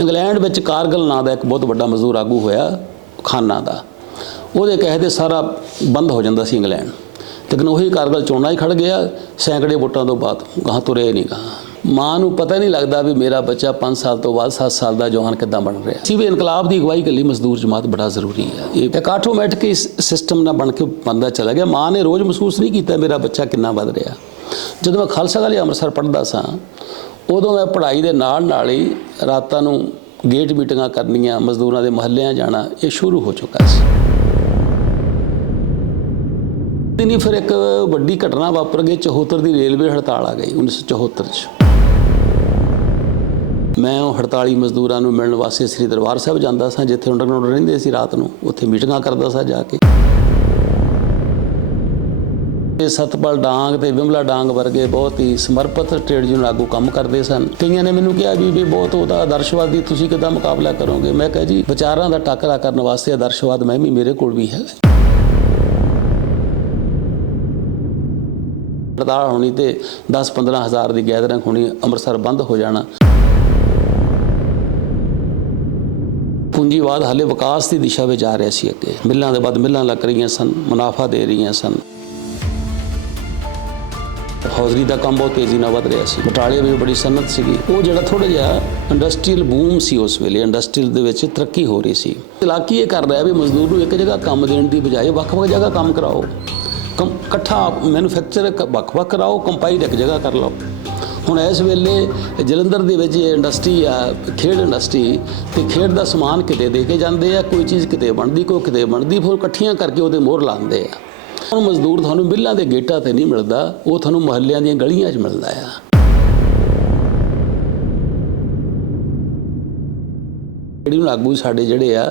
England ਵਿੱਚ ਕਾਰਗਲ ਨਾਂ ਦਾ ਇੱਕ ਬਹੁਤ ਵੱਡਾ ਮਜ਼ਦੂਰ ਆਗੂ ਹੋਇਆ, ਖਾਨਾ ਦਾ। ਉਹਦੇ ਕਹੇ ਤੇ ਸਾਰਾ ਬੰਦ ਹੋ ਜਾਂਦਾ ਸੀ ਇੰਗਲੈਂਡ। ਲੇਕਿਨ ਉਹੀ ਕਾਰਗਲ ਚੋਣਾਂ ਹੀ ਖੜ ਗਿਆ, ਸੈਂਕੜੇ ਵੋਟਾਂ ਤੋਂ ਬਾਅਦ ਗਾਂ ਤੁਰੇ ਨਹੀਂ ਗਾ ਮਾਂ ਨੂੰ ਪਤਾ ਨਹੀਂ ਲੱਗਦਾ ਵੀ ਮੇਰਾ ਬੱਚਾ 5 ਸਾਲ ਤੋਂ ਬਾਅਦ 7 ਸਾਲ ਦਾ ਜਵਾਨ ਕਿੱਦਾਂ ਬਣ ਰਿਹਾ। ਸੀ ਵੀ ਇਨਕਲਾਬ ਦੀ ਅਗਵਾਈ ਲਈ, ਮਜ਼ਦੂਰ ਜਮਾਤ ਬੜਾ ਜ਼ਰੂਰੀ ਹੈ ਇਹ ਇੱਕ ਆਟੋਮੈਟਿਕ ਸਿਸਟਮ ਨਾਲ ਬਣ ਕੇ ਬੰਦਾ ਚਲਾ ਗਿਆ। ਮਾਂ ਨੇ ਰੋਜ਼ ਮਹਿਸੂਸ ਨਹੀਂ ਕੀਤਾ ਮੇਰਾ ਬੱਚਾ ਕਿੰਨਾ ਵੱਧ ਰਿਹਾ। ਜਦੋਂ ਮੈਂ ਖਾਲਸਾ ਕਾਲਜ ਅੰਮ੍ਰਿਤਸਰ ਪੜ੍ਹਦਾ ਸਾਂ ਉਦੋਂ ਮੈਂ ਪੜ੍ਹਾਈ ਦੇ ਨਾਲ ਨਾਲ ਹੀ ਰਾਤਾਂ ਨੂੰ ਗੇਟ ਮੀਟਿੰਗਾਂ ਕਰਨੀਆਂ, ਮਜ਼ਦੂਰਾਂ ਦੇ ਮਹੱਲਿਆਂ ਜਾਣਾ, ਇਹ ਸ਼ੁਰੂ ਹੋ ਚੁੱਕਾ ਸੀ। ਦਿਨੀ ਫਿਰ ਇੱਕ ਵੱਡੀ ਘਟਨਾ ਵਾਪਰ ਗਈ 74 ਦੀ ਰੇਲਵੇ ਹੜਤਾਲ ਆ ਗਈ 1974 ਚ। ਮੈਂ ਉਹ ਹੜਤਾਲੀ ਮਜ਼ਦੂਰਾਂ ਨੂੰ ਮਿਲਣ ਵਾਸਤੇ ਸ੍ਰੀ ਦਰਬਾਰ ਸਾਹਿਬ ਜਾਂਦਾ ਸਾਂ, ਜਿੱਥੇ ਅੰਡਰਗਰਾਉਂਡ ਰਹਿੰਦੇ ਸੀ ਰਾਤ ਨੂੰ, ਉੱਥੇ ਮੀਟਿੰਗਾਂ ਕਰਦਾ ਸਾਂ ਜਾ ਕੇ। ਇਹ ਸਤਪਾਲ ਡਾਂਗ ਤੇ ਵਿਮਲਾ ਡਾਂਗ ਵਰਗੇ ਬਹੁਤ ਹੀ ਸਮਰਪਿਤ ਟ੍ਰੇਡ ਯੂਨੀਅਨ ਆਗੂ ਕੰਮ ਕਰਦੇ ਸਨ। ਕਈਆਂ ਨੇ ਮੈਨੂੰ ਕਿਹਾ ਵੀ ਵੀ ਬਹੁਤ ਉਹਦਾ ਆਦਰਸ਼ਵਾਦੀ ਤੁਸੀਂ ਕਿੱਦਾਂ ਮੁਕਾਬਲਾ ਕਰੋਗੇ? ਮੈਂ ਕਿਹਾ ਜੀ, ਵਿਚਾਰਾਂ ਦਾ ਟਾਕਰਾ ਕਰਨ ਵਾਸਤੇ ਆਦਰਸ਼ਵਾਦ ਮੈਂ ਵੀ ਮੇਰੇ ਕੋਲ ਵੀ ਹੈ। ਹੜਤਾਲ ਹੋਣੀ ਤੇ 10-15 ਹਜ਼ਾਰ ਦੀ ਗੈਦਰਿੰਗ ਹੋਣੀ ਅੰਮ੍ਰਿਤਸਰ ਬੰਦ ਹੋ ਜਾਣਾ। ਪੂੰਜੀਵਾਦ ਹਾਲੇ ਵਿਕਾਸ ਦੀ ਦਿਸ਼ਾ ਵਿੱਚ ਜਾ ਰਿਹਾ ਸੀ ਅੱਗੇ। ਮਿੱਲਾਂ ਦੇ ਬਾਅਦ ਮਿੱਲਾਂ ਲੱਗ ਰਹੀਆਂ ਸਨ, ਮੁਨਾਫਾ ਦੇ ਰਹੀਆਂ ਸਨ। ਹੌਜ਼ਰੀ ਦਾ ਕੰਮ ਬਹੁਤ ਤੇਜ਼ੀ ਨਾਲ ਵਧ ਰਿਹਾ ਸੀ। ਬਟਾਲੇ ਵੀ ਬੜੀ ਸਨਅਤ ਸੀਗੀ। ਉਹ ਜਿਹੜਾ ਥੋੜਾ ਜਿਹਾ ਇੰਡਸਟਰੀਅਲ ਬੂਮ ਸੀ ਉਸ ਵੇਲੇ ਇੰਡਸਟਰੀਅਲ ਦੇ ਵਿੱਚ ਤਰੱਕੀ ਹੋ ਰਹੀ ਸੀ। ਇਲਾਕੀ ਇਹ ਕਰ ਰਿਹਾ ਵੀ ਮਜ਼ਦੂਰ ਨੂੰ ਇੱਕ ਜਗ੍ਹਾ ਕੰਮ ਦੇਣ ਦੀ ਬਜਾਏ ਵੱਖ-ਵੱਖ ਜਗ੍ਹਾ ਕੰਮ ਕਰਾਓ। ਕੰਮ ਇਕੱਠਾ ਮੈਨੂਫੈਕਚਰ ਵੱਖ-ਵੱਖ ਕਰਾਓ ਕੰਪਾਈਲ ਇੱਕ ਜਗ੍ਹਾ ਕਰ ਲਓ। ਹੁਣ ਇਸ ਵੇਲੇ ਜਲੰਧਰ ਦੇ ਵਿੱਚ ਇਹ ਇੰਡਸਟਰੀ ਆ, ਖੇਡ ਇੰਡਸਟਰੀ ਤੇ ਖੇਡ ਦਾ ਸਮਾਨ ਕਿਤੇ ਦੇ ਕੇ ਜਾਂਦੇ ਆ, ਕੋਈ ਚੀਜ਼ ਕਿਤੇ ਬਣਦੀ, ਕੋਈ ਕਿਤੇ ਬਣਦੀ, ਫਿਰ ਇਕੱਠੀਆਂ ਕਰਕੇ ਉਹਦੇ ਮੋਹਰ ਲਾਉਂਦੇ ਆ। ਹੁਣ ਮਜ਼ਦੂਰ ਤੁਹਾਨੂੰ ਬਿੱਲਾਂ ਦੇ ਗੇਟਾਂ ਤੇ ਨਹੀਂ ਮਿਲਦਾ, ਉਹ ਤੁਹਾਨੂੰ ਮੁਹੱਲਿਆਂ ਦੀਆਂ ਗਲੀਆਂ 'ਚ ਮਿਲਦਾ ਆ। ਜਿਹੜੀ ਨੂੰ ਆਗੂ ਸਾਡੇ ਜਿਹੜੇ ਆ,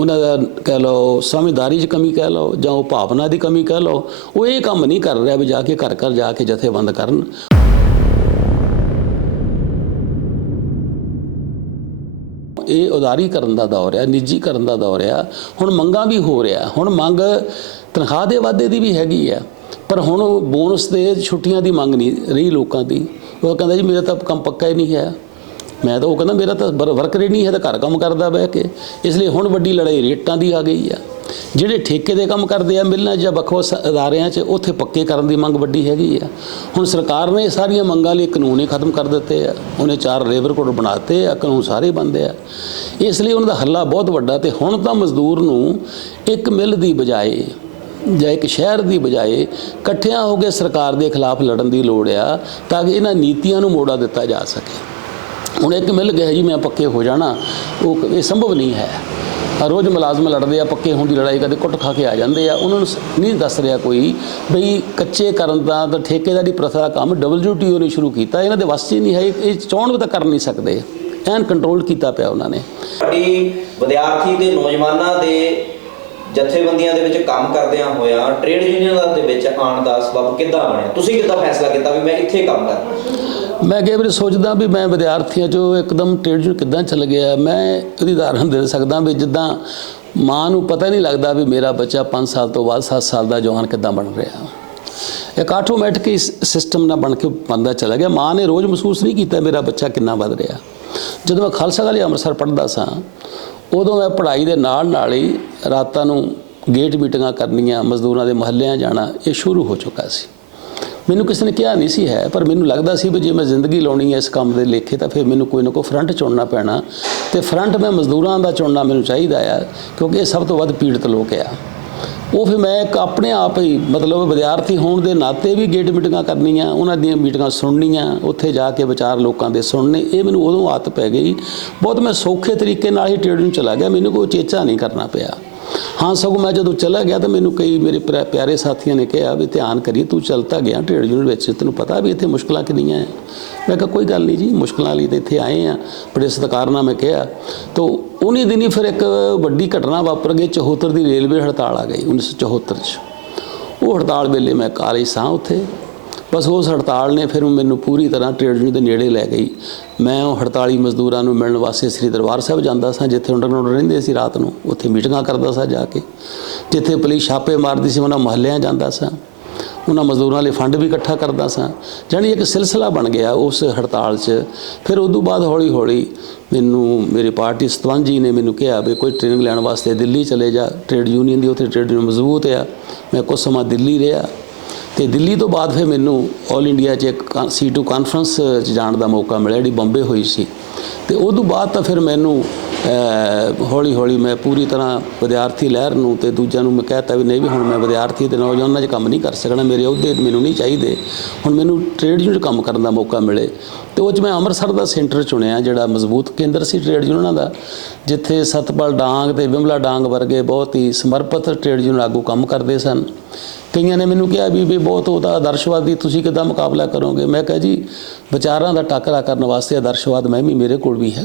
ਉਹਨਾਂ ਦਾ ਕਹਿ ਲਓ ਸਮਝਦਾਰੀ 'ਚ ਕਮੀ ਕਹਿ ਲਓ ਜਾਂ ਉਹ ਭਾਵਨਾ ਦੀ ਕਮੀ ਕਹਿ ਲਓ, ਉਹ ਇਹ ਕੰਮ ਨਹੀਂ ਕਰ ਰਿਹਾ ਵੀ ਜਾ ਕੇ ਘਰ ਘਰ ਜਾ ਕੇ ਜਥੇਬੰਦ ਕਰਨ। ਇਹ ਉਦਾਰੀ ਕਰਨ ਦਾ ਦੌਰ ਆ ਨਿੱਜੀਕਰਨ ਦਾ ਦੌਰ ਆ। ਹੁਣ ਮੰਗਾਂ ਵੀ ਹੋ ਰਿਹਾ। ਹੁਣ ਮੰਗ ਤਨਖਾਹ ਦੇ ਵਾਧੇ ਦੀ ਵੀ ਹੈਗੀ ਆ। ਪਰ ਹੁਣ ਬੋਨਸ ਤੇ ਛੁੱਟੀਆਂ ਦੀ ਮੰਗ ਨਹੀਂ ਰਹੀ ਲੋਕਾਂ ਦੀ। ਉਹ ਕਹਿੰਦਾ ਜੀ, ਮੇਰਾ ਤਾਂ ਕੰਮ ਪੱਕਾ ਹੀ ਨਹੀਂ ਹੈ। ਮੈਂ ਤਾਂ ਉਹ ਕਹਿੰਦਾ, ਮੇਰਾ ਤਾਂ ਵਰਕ ਰੇਟ ਨਹੀਂ ਹੈ ਤਾਂ ਘਰ ਕੰਮ ਕਰਦਾ ਬਹਿ ਕੇ। ਇਸ ਲਈ ਹੁਣ ਵੱਡੀ ਲੜਾਈ ਰੇਟਾਂ ਦੀ ਆ ਗਈ ਆ। ਜਿਹੜੇ ਠੇਕੇ ਦੇ ਕੰਮ ਕਰਦੇ ਆ, ਮਿਲਣਾ ਜਾਂ ਵੱਖ-ਵੱਖ ਅਦਾਰਿਆਂ 'ਚ, ਉੱਥੇ ਪੱਕੇ ਕਰਨ ਦੀ ਮੰਗ ਵੱਡੀ ਹੈਗੀ ਆ। ਹੁਣ ਸਰਕਾਰ ਨੇ ਇਹ ਸਾਰੀਆਂ ਮੰਗਾਂ ਲਈ ਕਾਨੂੰਨ ਹੀ ਖਤਮ ਕਰ ਦਿੱਤੇ ਆ। ਉਹਨੇ ਚਾਰ ਲੇਬਰ ਕੋਡ ਬਣਾਤੇ ਆ, ਕਾਨੂੰਨ ਸਾਰੇ ਬੰਦੇ ਆ। ਇਸ ਲਈ ਉਹਨਾਂ ਦਾ ਹੱਲਾ ਬਹੁਤ ਵੱਡਾ ਤੇ ਹੁਣ ਤਾਂ ਮਜ਼ਦੂਰ ਨੂੰ ਇੱਕ ਮਿਲ ਦੀ ਬਜਾਏ ਜਾਂ ਇੱਕ ਸ਼ਹਿਰ ਦੀ ਬਜਾਏ ਇਕੱਠਿਆਂ ਹੋ ਕੇ ਸਰਕਾਰ ਦੇ ਖਿਲਾਫ ਲੜਨ ਦੀ ਲੋੜ ਆ ਤਾਂ ਕਿ ਇਹਨਾਂ ਨੀਤੀਆਂ ਨੂੰ ਮੋੜਾ ਦਿੱਤਾ ਜਾ ਸਕੇ। ਹੁਣ ਇੱਕ ਮਿਲ ਗਿਆ ਜੀ, ਮੈਂ ਪੱਕੇ ਹੋ ਜਾਣਾ, ਉਹ ਇਹ ਸੰਭਵ ਨਹੀਂ ਹੈ। ਰੋਜ਼ ਮੁਲਾਜ਼ਮ ਲੜਦੇ ਆ, ਪੱਕੇ ਹੋਣ ਦੀ ਲੜਾਈ ਕਦੇ ਕੁੱਟ ਖਾ ਕੇ ਆ ਜਾਂਦੇ ਆ। ਉਹਨਾਂ ਨੂੰ ਨਹੀਂ ਦੱਸ ਰਿਹਾ ਕੋਈ ਬਈ ਕੱਚੇ ਕਰਨ ਦਾ ਤਾਂ ਠੇਕੇਦਾਰੀ ਪ੍ਰਥਾ ਦਾ ਕੰਮ WTO ਨੇ ਸ਼ੁਰੂ ਕੀਤਾ, ਇਹਨਾਂ ਦੇ ਵਾਸਤੇ ਨਹੀਂ ਹੈ, ਇਹ ਇਹ ਵੀ ਤਾਂ ਕਰ ਨਹੀਂ ਸਕਦੇ। ਐਨ ਕੰਟਰੋਲ ਕੀਤਾ ਪਿਆ ਉਹਨਾਂ ਨੇ। ਸਾਡੀ ਵਿਦਿਆਰਥੀ ਤੇ ਨੌਜਵਾਨਾਂ ਦੇ ਜਥੇਬੰਦੀਆਂ ਦੇ ਵਿੱਚ ਕੰਮ ਕਰਦਿਆਂ ਹੋਇਆਂ ਟ੍ਰੇਡ ਯੂਨੀਅਨਾਂ ਦੇ ਵਿੱਚ ਆਉਣ ਦਾ ਸਬਬ ਕਿੱਦਾਂ ਬਣਿਆ? ਤੁਸੀਂ ਕਿੱਦਾਂ ਫੈਸਲਾ ਕੀਤਾ ਵੀ ਮੈਂ ਇੱਥੇ ਕੰਮ ਕਰਨਾ ਮੈਂ ਕਈ ਵਾਰੀ ਸੋਚਦਾ ਵੀ ਮੈਂ ਵਿਦਿਆਰਥੀਆਂ 'ਚੋਂ ਇੱਕਦਮ ਟ੍ਰੇਡ ਯੂਨੀਅਨ ਕਿੱਦਾਂ ਚੱਲ ਗਿਆ? ਮੈਂ ਉਹਦੀ ਉਦਾਹਰਨ ਦੇ ਸਕਦਾ ਵੀ ਜਿੱਦਾਂ ਮਾਂ ਨੂੰ ਪਤਾ ਨਹੀਂ ਲੱਗਦਾ ਵੀ ਮੇਰਾ ਬੱਚਾ 5 ਸਾਲ ਤੋਂ ਬਾਅਦ 7 ਸਾਲ ਦਾ ਜਵਾਨ ਕਿੱਦਾਂ ਬਣ ਰਿਹਾ। ਇੱਕ ਆਟੋਮੈਟਿਕ ਸਿਸਟਮ ਨਾਲ ਬਣ ਕੇ ਬੰਦਾ ਚਲਾ ਗਿਆ। ਮਾਂ ਨੇ ਰੋਜ਼ ਮਹਿਸੂਸ ਨਹੀਂ ਕੀਤਾ ਮੇਰਾ ਬੱਚਾ ਕਿੰਨਾ ਵੱਧ ਰਿਹਾ। ਜਦੋਂ ਮੈਂ ਖਾਲਸਾ ਕਾਲਜ ਅੰਮ੍ਰਿਤਸਰ ਪੜ੍ਹਦਾ ਸਾਂ, ਉਦੋਂ ਮੈਂ ਪੜ੍ਹਾਈ ਦੇ ਨਾਲ ਨਾਲ ਹੀ ਰਾਤਾਂ ਨੂੰ ਗੇਟ ਮੀਟਿੰਗਾਂ ਕਰਨੀਆਂ, ਮਜ਼ਦੂਰਾਂ ਦੇ ਮਹੱਲਿਆਂ ਜਾਣਾ, ਇਹ ਸ਼ੁਰੂ ਹੋ ਚੁੱਕਾ ਸੀ। ਮੈਨੂੰ ਕਿਸੇ ਨੇ ਕਿਹਾ ਨਹੀਂ ਸੀ ਹੈ, ਪਰ ਮੈਨੂੰ ਲੱਗਦਾ ਸੀ ਵੀ ਜੇ ਮੈਂ ਜ਼ਿੰਦਗੀ ਲਾਉਣੀ ਹੈ ਇਸ ਕੰਮ ਦੇ ਲੇਖੇ, ਤਾਂ ਫਿਰ ਮੈਨੂੰ ਕੋਈ ਨਾ ਕੋਈ ਫਰੰਟ ਚੁਣਨਾ ਪੈਣਾ। ਤੇ ਫਰੰਟ ਮੈਂ ਮਜ਼ਦੂਰਾਂ ਦਾ ਚੁਣਨਾ ਮੈਨੂੰ ਚਾਹੀਦਾ ਆ, ਕਿਉਂਕਿ ਇਹ ਸਭ ਤੋਂ ਵੱਧ ਪੀੜਤ ਲੋਕ ਆ। ਉਹ ਫਿਰ ਮੈਂ ਇੱਕ ਆਪਣੇ ਆਪ ਹੀ ਮਤਲਬ ਵਿਦਿਆਰਥੀ ਹੋਣ ਦੇ ਨਾਤੇ ਵੀ ਗੇਟ ਮੀਟਿੰਗਾਂ ਕਰਨੀਆਂ, ਉਹਨਾਂ ਦੀਆਂ ਮੀਟਿੰਗਾਂ ਸੁਣਨੀਆਂ, ਉੱਥੇ ਜਾ ਕੇ ਵਿਚਾਰ ਲੋਕਾਂ ਦੇ ਸੁਣਨੇ, ਇਹ ਮੈਨੂੰ ਉਦੋਂ ਆਦਤ ਪੈ ਗਈ। ਬਹੁਤ ਮੈਂ ਸੌਖੇ ਤਰੀਕੇ ਨਾਲ ਹੀ ਟ੍ਰੇਡ ਨੂੰ ਚਲਾ ਗਿਆ, ਮੈਨੂੰ ਕੋਈ ਚੇਚਾ ਨਹੀਂ ਕਰਨਾ ਪਿਆ। ਹਾਂ ਸਗੋਂ ਮੈਂ ਜਦੋਂ ਚਲਾ ਗਿਆ ਤਾਂ ਮੈਨੂੰ ਕਈ ਮੇਰੇ ਪਿਆ- ਪਿਆਰੇ ਸਾਥੀਆਂ ਨੇ ਕਿਹਾ ਵੀ ਧਿਆਨ ਕਰੀ ਤੂੰ ਚਲਤਾ ਗਿਆ ਟ੍ਰੇਡ ਯੂਨੀਅਨ ਵਿੱਚ, ਤੈਨੂੰ ਪਤਾ ਵੀ ਇੱਥੇ ਮੁਸ਼ਕਲਾਂ ਕਿੰਨੀਆਂ ਹੈ ਮੈਂ ਕਿਹਾ ਕੋਈ ਗੱਲ ਨਹੀਂ ਜੀ, ਮੁਸ਼ਕਲਾਂ ਲਈ ਤਾਂ ਇੱਥੇ ਆਏ ਆ, ਬੜੇ ਸਤਿਕਾਰ ਨਾਲ ਮੈਂ ਕਿਹਾ। ਤਾਂ ਉਨੀ ਦਿਨੀ ਫਿਰ ਇੱਕ ਵੱਡੀ ਘਟਨਾ ਵਾਪਰ ਗਈ 74 ਦੀ ਰੇਲਵੇ ਹੜਤਾਲ ਆ ਗਈ 1974 ਚ। ਉਹ ਹੜਤਾਲ ਵੇਲੇ ਮੈਂ ਕਾਲਜ ਸਾਂ ਉੱਥੇ। ਬਸ ਉਸ ਹੜਤਾਲ ਨੇ ਫਿਰ ਮੈਨੂੰ ਪੂਰੀ ਤਰ੍ਹਾਂ ਟ੍ਰੇਡ ਯੂਨੀਅਨ ਦੇ ਨੇੜੇ ਲੈ ਗਈ। ਮੈਂ ਉਹ ਹੜਤਾਲੀ ਮਜ਼ਦੂਰਾਂ ਨੂੰ ਮਿਲਣ ਵਾਸਤੇ ਸ੍ਰੀ ਦਰਬਾਰ ਸਾਹਿਬ ਜਾਂਦਾ ਸਾਂ, ਜਿੱਥੇ ਅੰਡਰਗਰਾਉਂਡ ਰਹਿੰਦੇ ਸੀ ਰਾਤ ਨੂੰ, ਉੱਥੇ ਮੀਟਿੰਗਾਂ ਕਰਦਾ ਸਾਂ ਜਾ ਕੇ। ਜਿੱਥੇ ਪੁਲਿਸ ਛਾਪੇ ਮਾਰਦੀ ਸੀ ਉਹਨਾਂ ਮੁਹੱਲਿਆਂ ਜਾਂਦਾ ਸਾਂ। ਉਹਨਾਂ ਮਜ਼ਦੂਰਾਂ ਲਈ ਫੰਡ ਵੀ ਇਕੱਠਾ ਕਰਦਾ ਸਾਂ। ਜਾਣੀ ਇੱਕ ਸਿਲਸਿਲਾ ਬਣ ਗਿਆ ਉਸ ਹੜਤਾਲ 'ਚ। ਫਿਰ ਉਦੋਂ ਬਾਅਦ ਹੌਲੀ ਹੌਲੀ ਮੈਨੂੰ ਮੇਰੀ ਪਾਰਟੀ ਸਤਵੰਤ ਜੀ ਨੇ ਮੈਨੂੰ ਕਿਹਾ ਵੀ ਕੋਈ ਟ੍ਰੇਨਿੰਗ ਲੈਣ ਵਾਸਤੇ ਦਿੱਲੀ ਚਲੇ ਜਾ। ਟ੍ਰੇਡ ਯੂਨੀਅਨ ਦੀ ਉੱਥੇ ਟ੍ਰੇਡ ਯੂਨੀਅਨ ਮਜ਼ਬੂਤ ਆ। ਮੈਂ ਕੁਝ ਸਮਾਂ ਦਿੱਲੀ ਰਿਹਾ। ਤੇ ਦਿੱਲੀ ਤੋਂ ਬਾਅਦ ਫਿਰ ਮੈਨੂੰ 올 ਇੰਡੀਆ 'ਚ ਇੱਕ ਸੀ2 ਕਾਨਫਰੰਸ 'ਚ ਜਾਣ ਦਾ ਮੌਕਾ ਮਿਲਿਆ, ਜਿਹੜੀ ਬੰਬੇ ਹੋਈ ਸੀ। ਤੇ ਉਸ ਤੋਂ ਬਾਅਦ ਤਾਂ ਫਿਰ ਮੈਨੂੰ ਹੌਲੀ ਹੌਲੀ ਮੈਂ ਪੂਰੀ ਤਰ੍ਹਾਂ ਵਿਦਿਆਰਥੀ ਲਹਿਰ ਨੂੰ ਤੇ ਦੂਜਿਆਂ ਨੂੰ ਮੈਂ ਕਹਿਤਾ ਵੀ ਨਹੀਂ ਵੀ ਹੁਣ ਮੈਂ ਵਿਦਿਆਰਥੀ ਤੇ ਨੌਜਵਾਨਾਂ 'ਚ ਕੰਮ ਨਹੀਂ ਕਰ ਸਕਣਾ, ਮੇਰੇ ਅਹੁਦੇ ਮੈਨੂੰ ਨਹੀਂ ਚਾਹੀਦੇ। ਹੁਣ ਮੈਨੂੰ ਟ੍ਰੇਡ ਯੂਨੀਅਨ 'ਚ ਕੰਮ ਕਰਨ ਦਾ ਮੌਕਾ ਮਿਲੇ। ਤੇ ਉਹ 'ਚ ਮੈਂ ਅੰਮ੍ਰਿਤਸਰ ਦਾ ਸੈਂਟਰ ਚੁਣਿਆ, ਜਿਹੜਾ ਮਜ਼ਬੂਤ ਕੇਂਦਰ ਸੀ ਟ੍ਰੇਡ ਯੂਨੀਅਨਾਂ ਦਾ, ਜਿੱਥੇ ਸਤਪਾਲ ਡਾਂਗ ਤੇ ਵਿਮਲਾ ਡਾਂਗ ਵਰਗੇ ਬਹੁਤ ਹੀ ਸਮਰਪਿਤ ਟ੍ਰੇਡ ਯੂਨੀਅਨ ਆਗੂ ਕੰਮ ਕਰਦੇ ਸਨ। ਕਈਆਂ ਨੇ ਮੈਨੂੰ ਕਿਹਾ ਵੀ ਵੀ ਬਹੁਤ ਉਹਦਾ ਆਦਰਸ਼ਵਾਦੀ ਤੁਸੀਂ ਕਿੱਦਾਂ ਮੁਕਾਬਲਾ ਕਰੋਗੇ? ਮੈਂ ਕਿਹਾ ਜੀ, ਵਿਚਾਰਾਂ ਦਾ ਟੱਕਰਾ ਕਰਨ ਵਾਸਤੇ ਆਦਰਸ਼ਵਾਦ ਮੈਂ ਵੀ ਮੇਰੇ ਕੋਲ ਵੀ ਹੈ।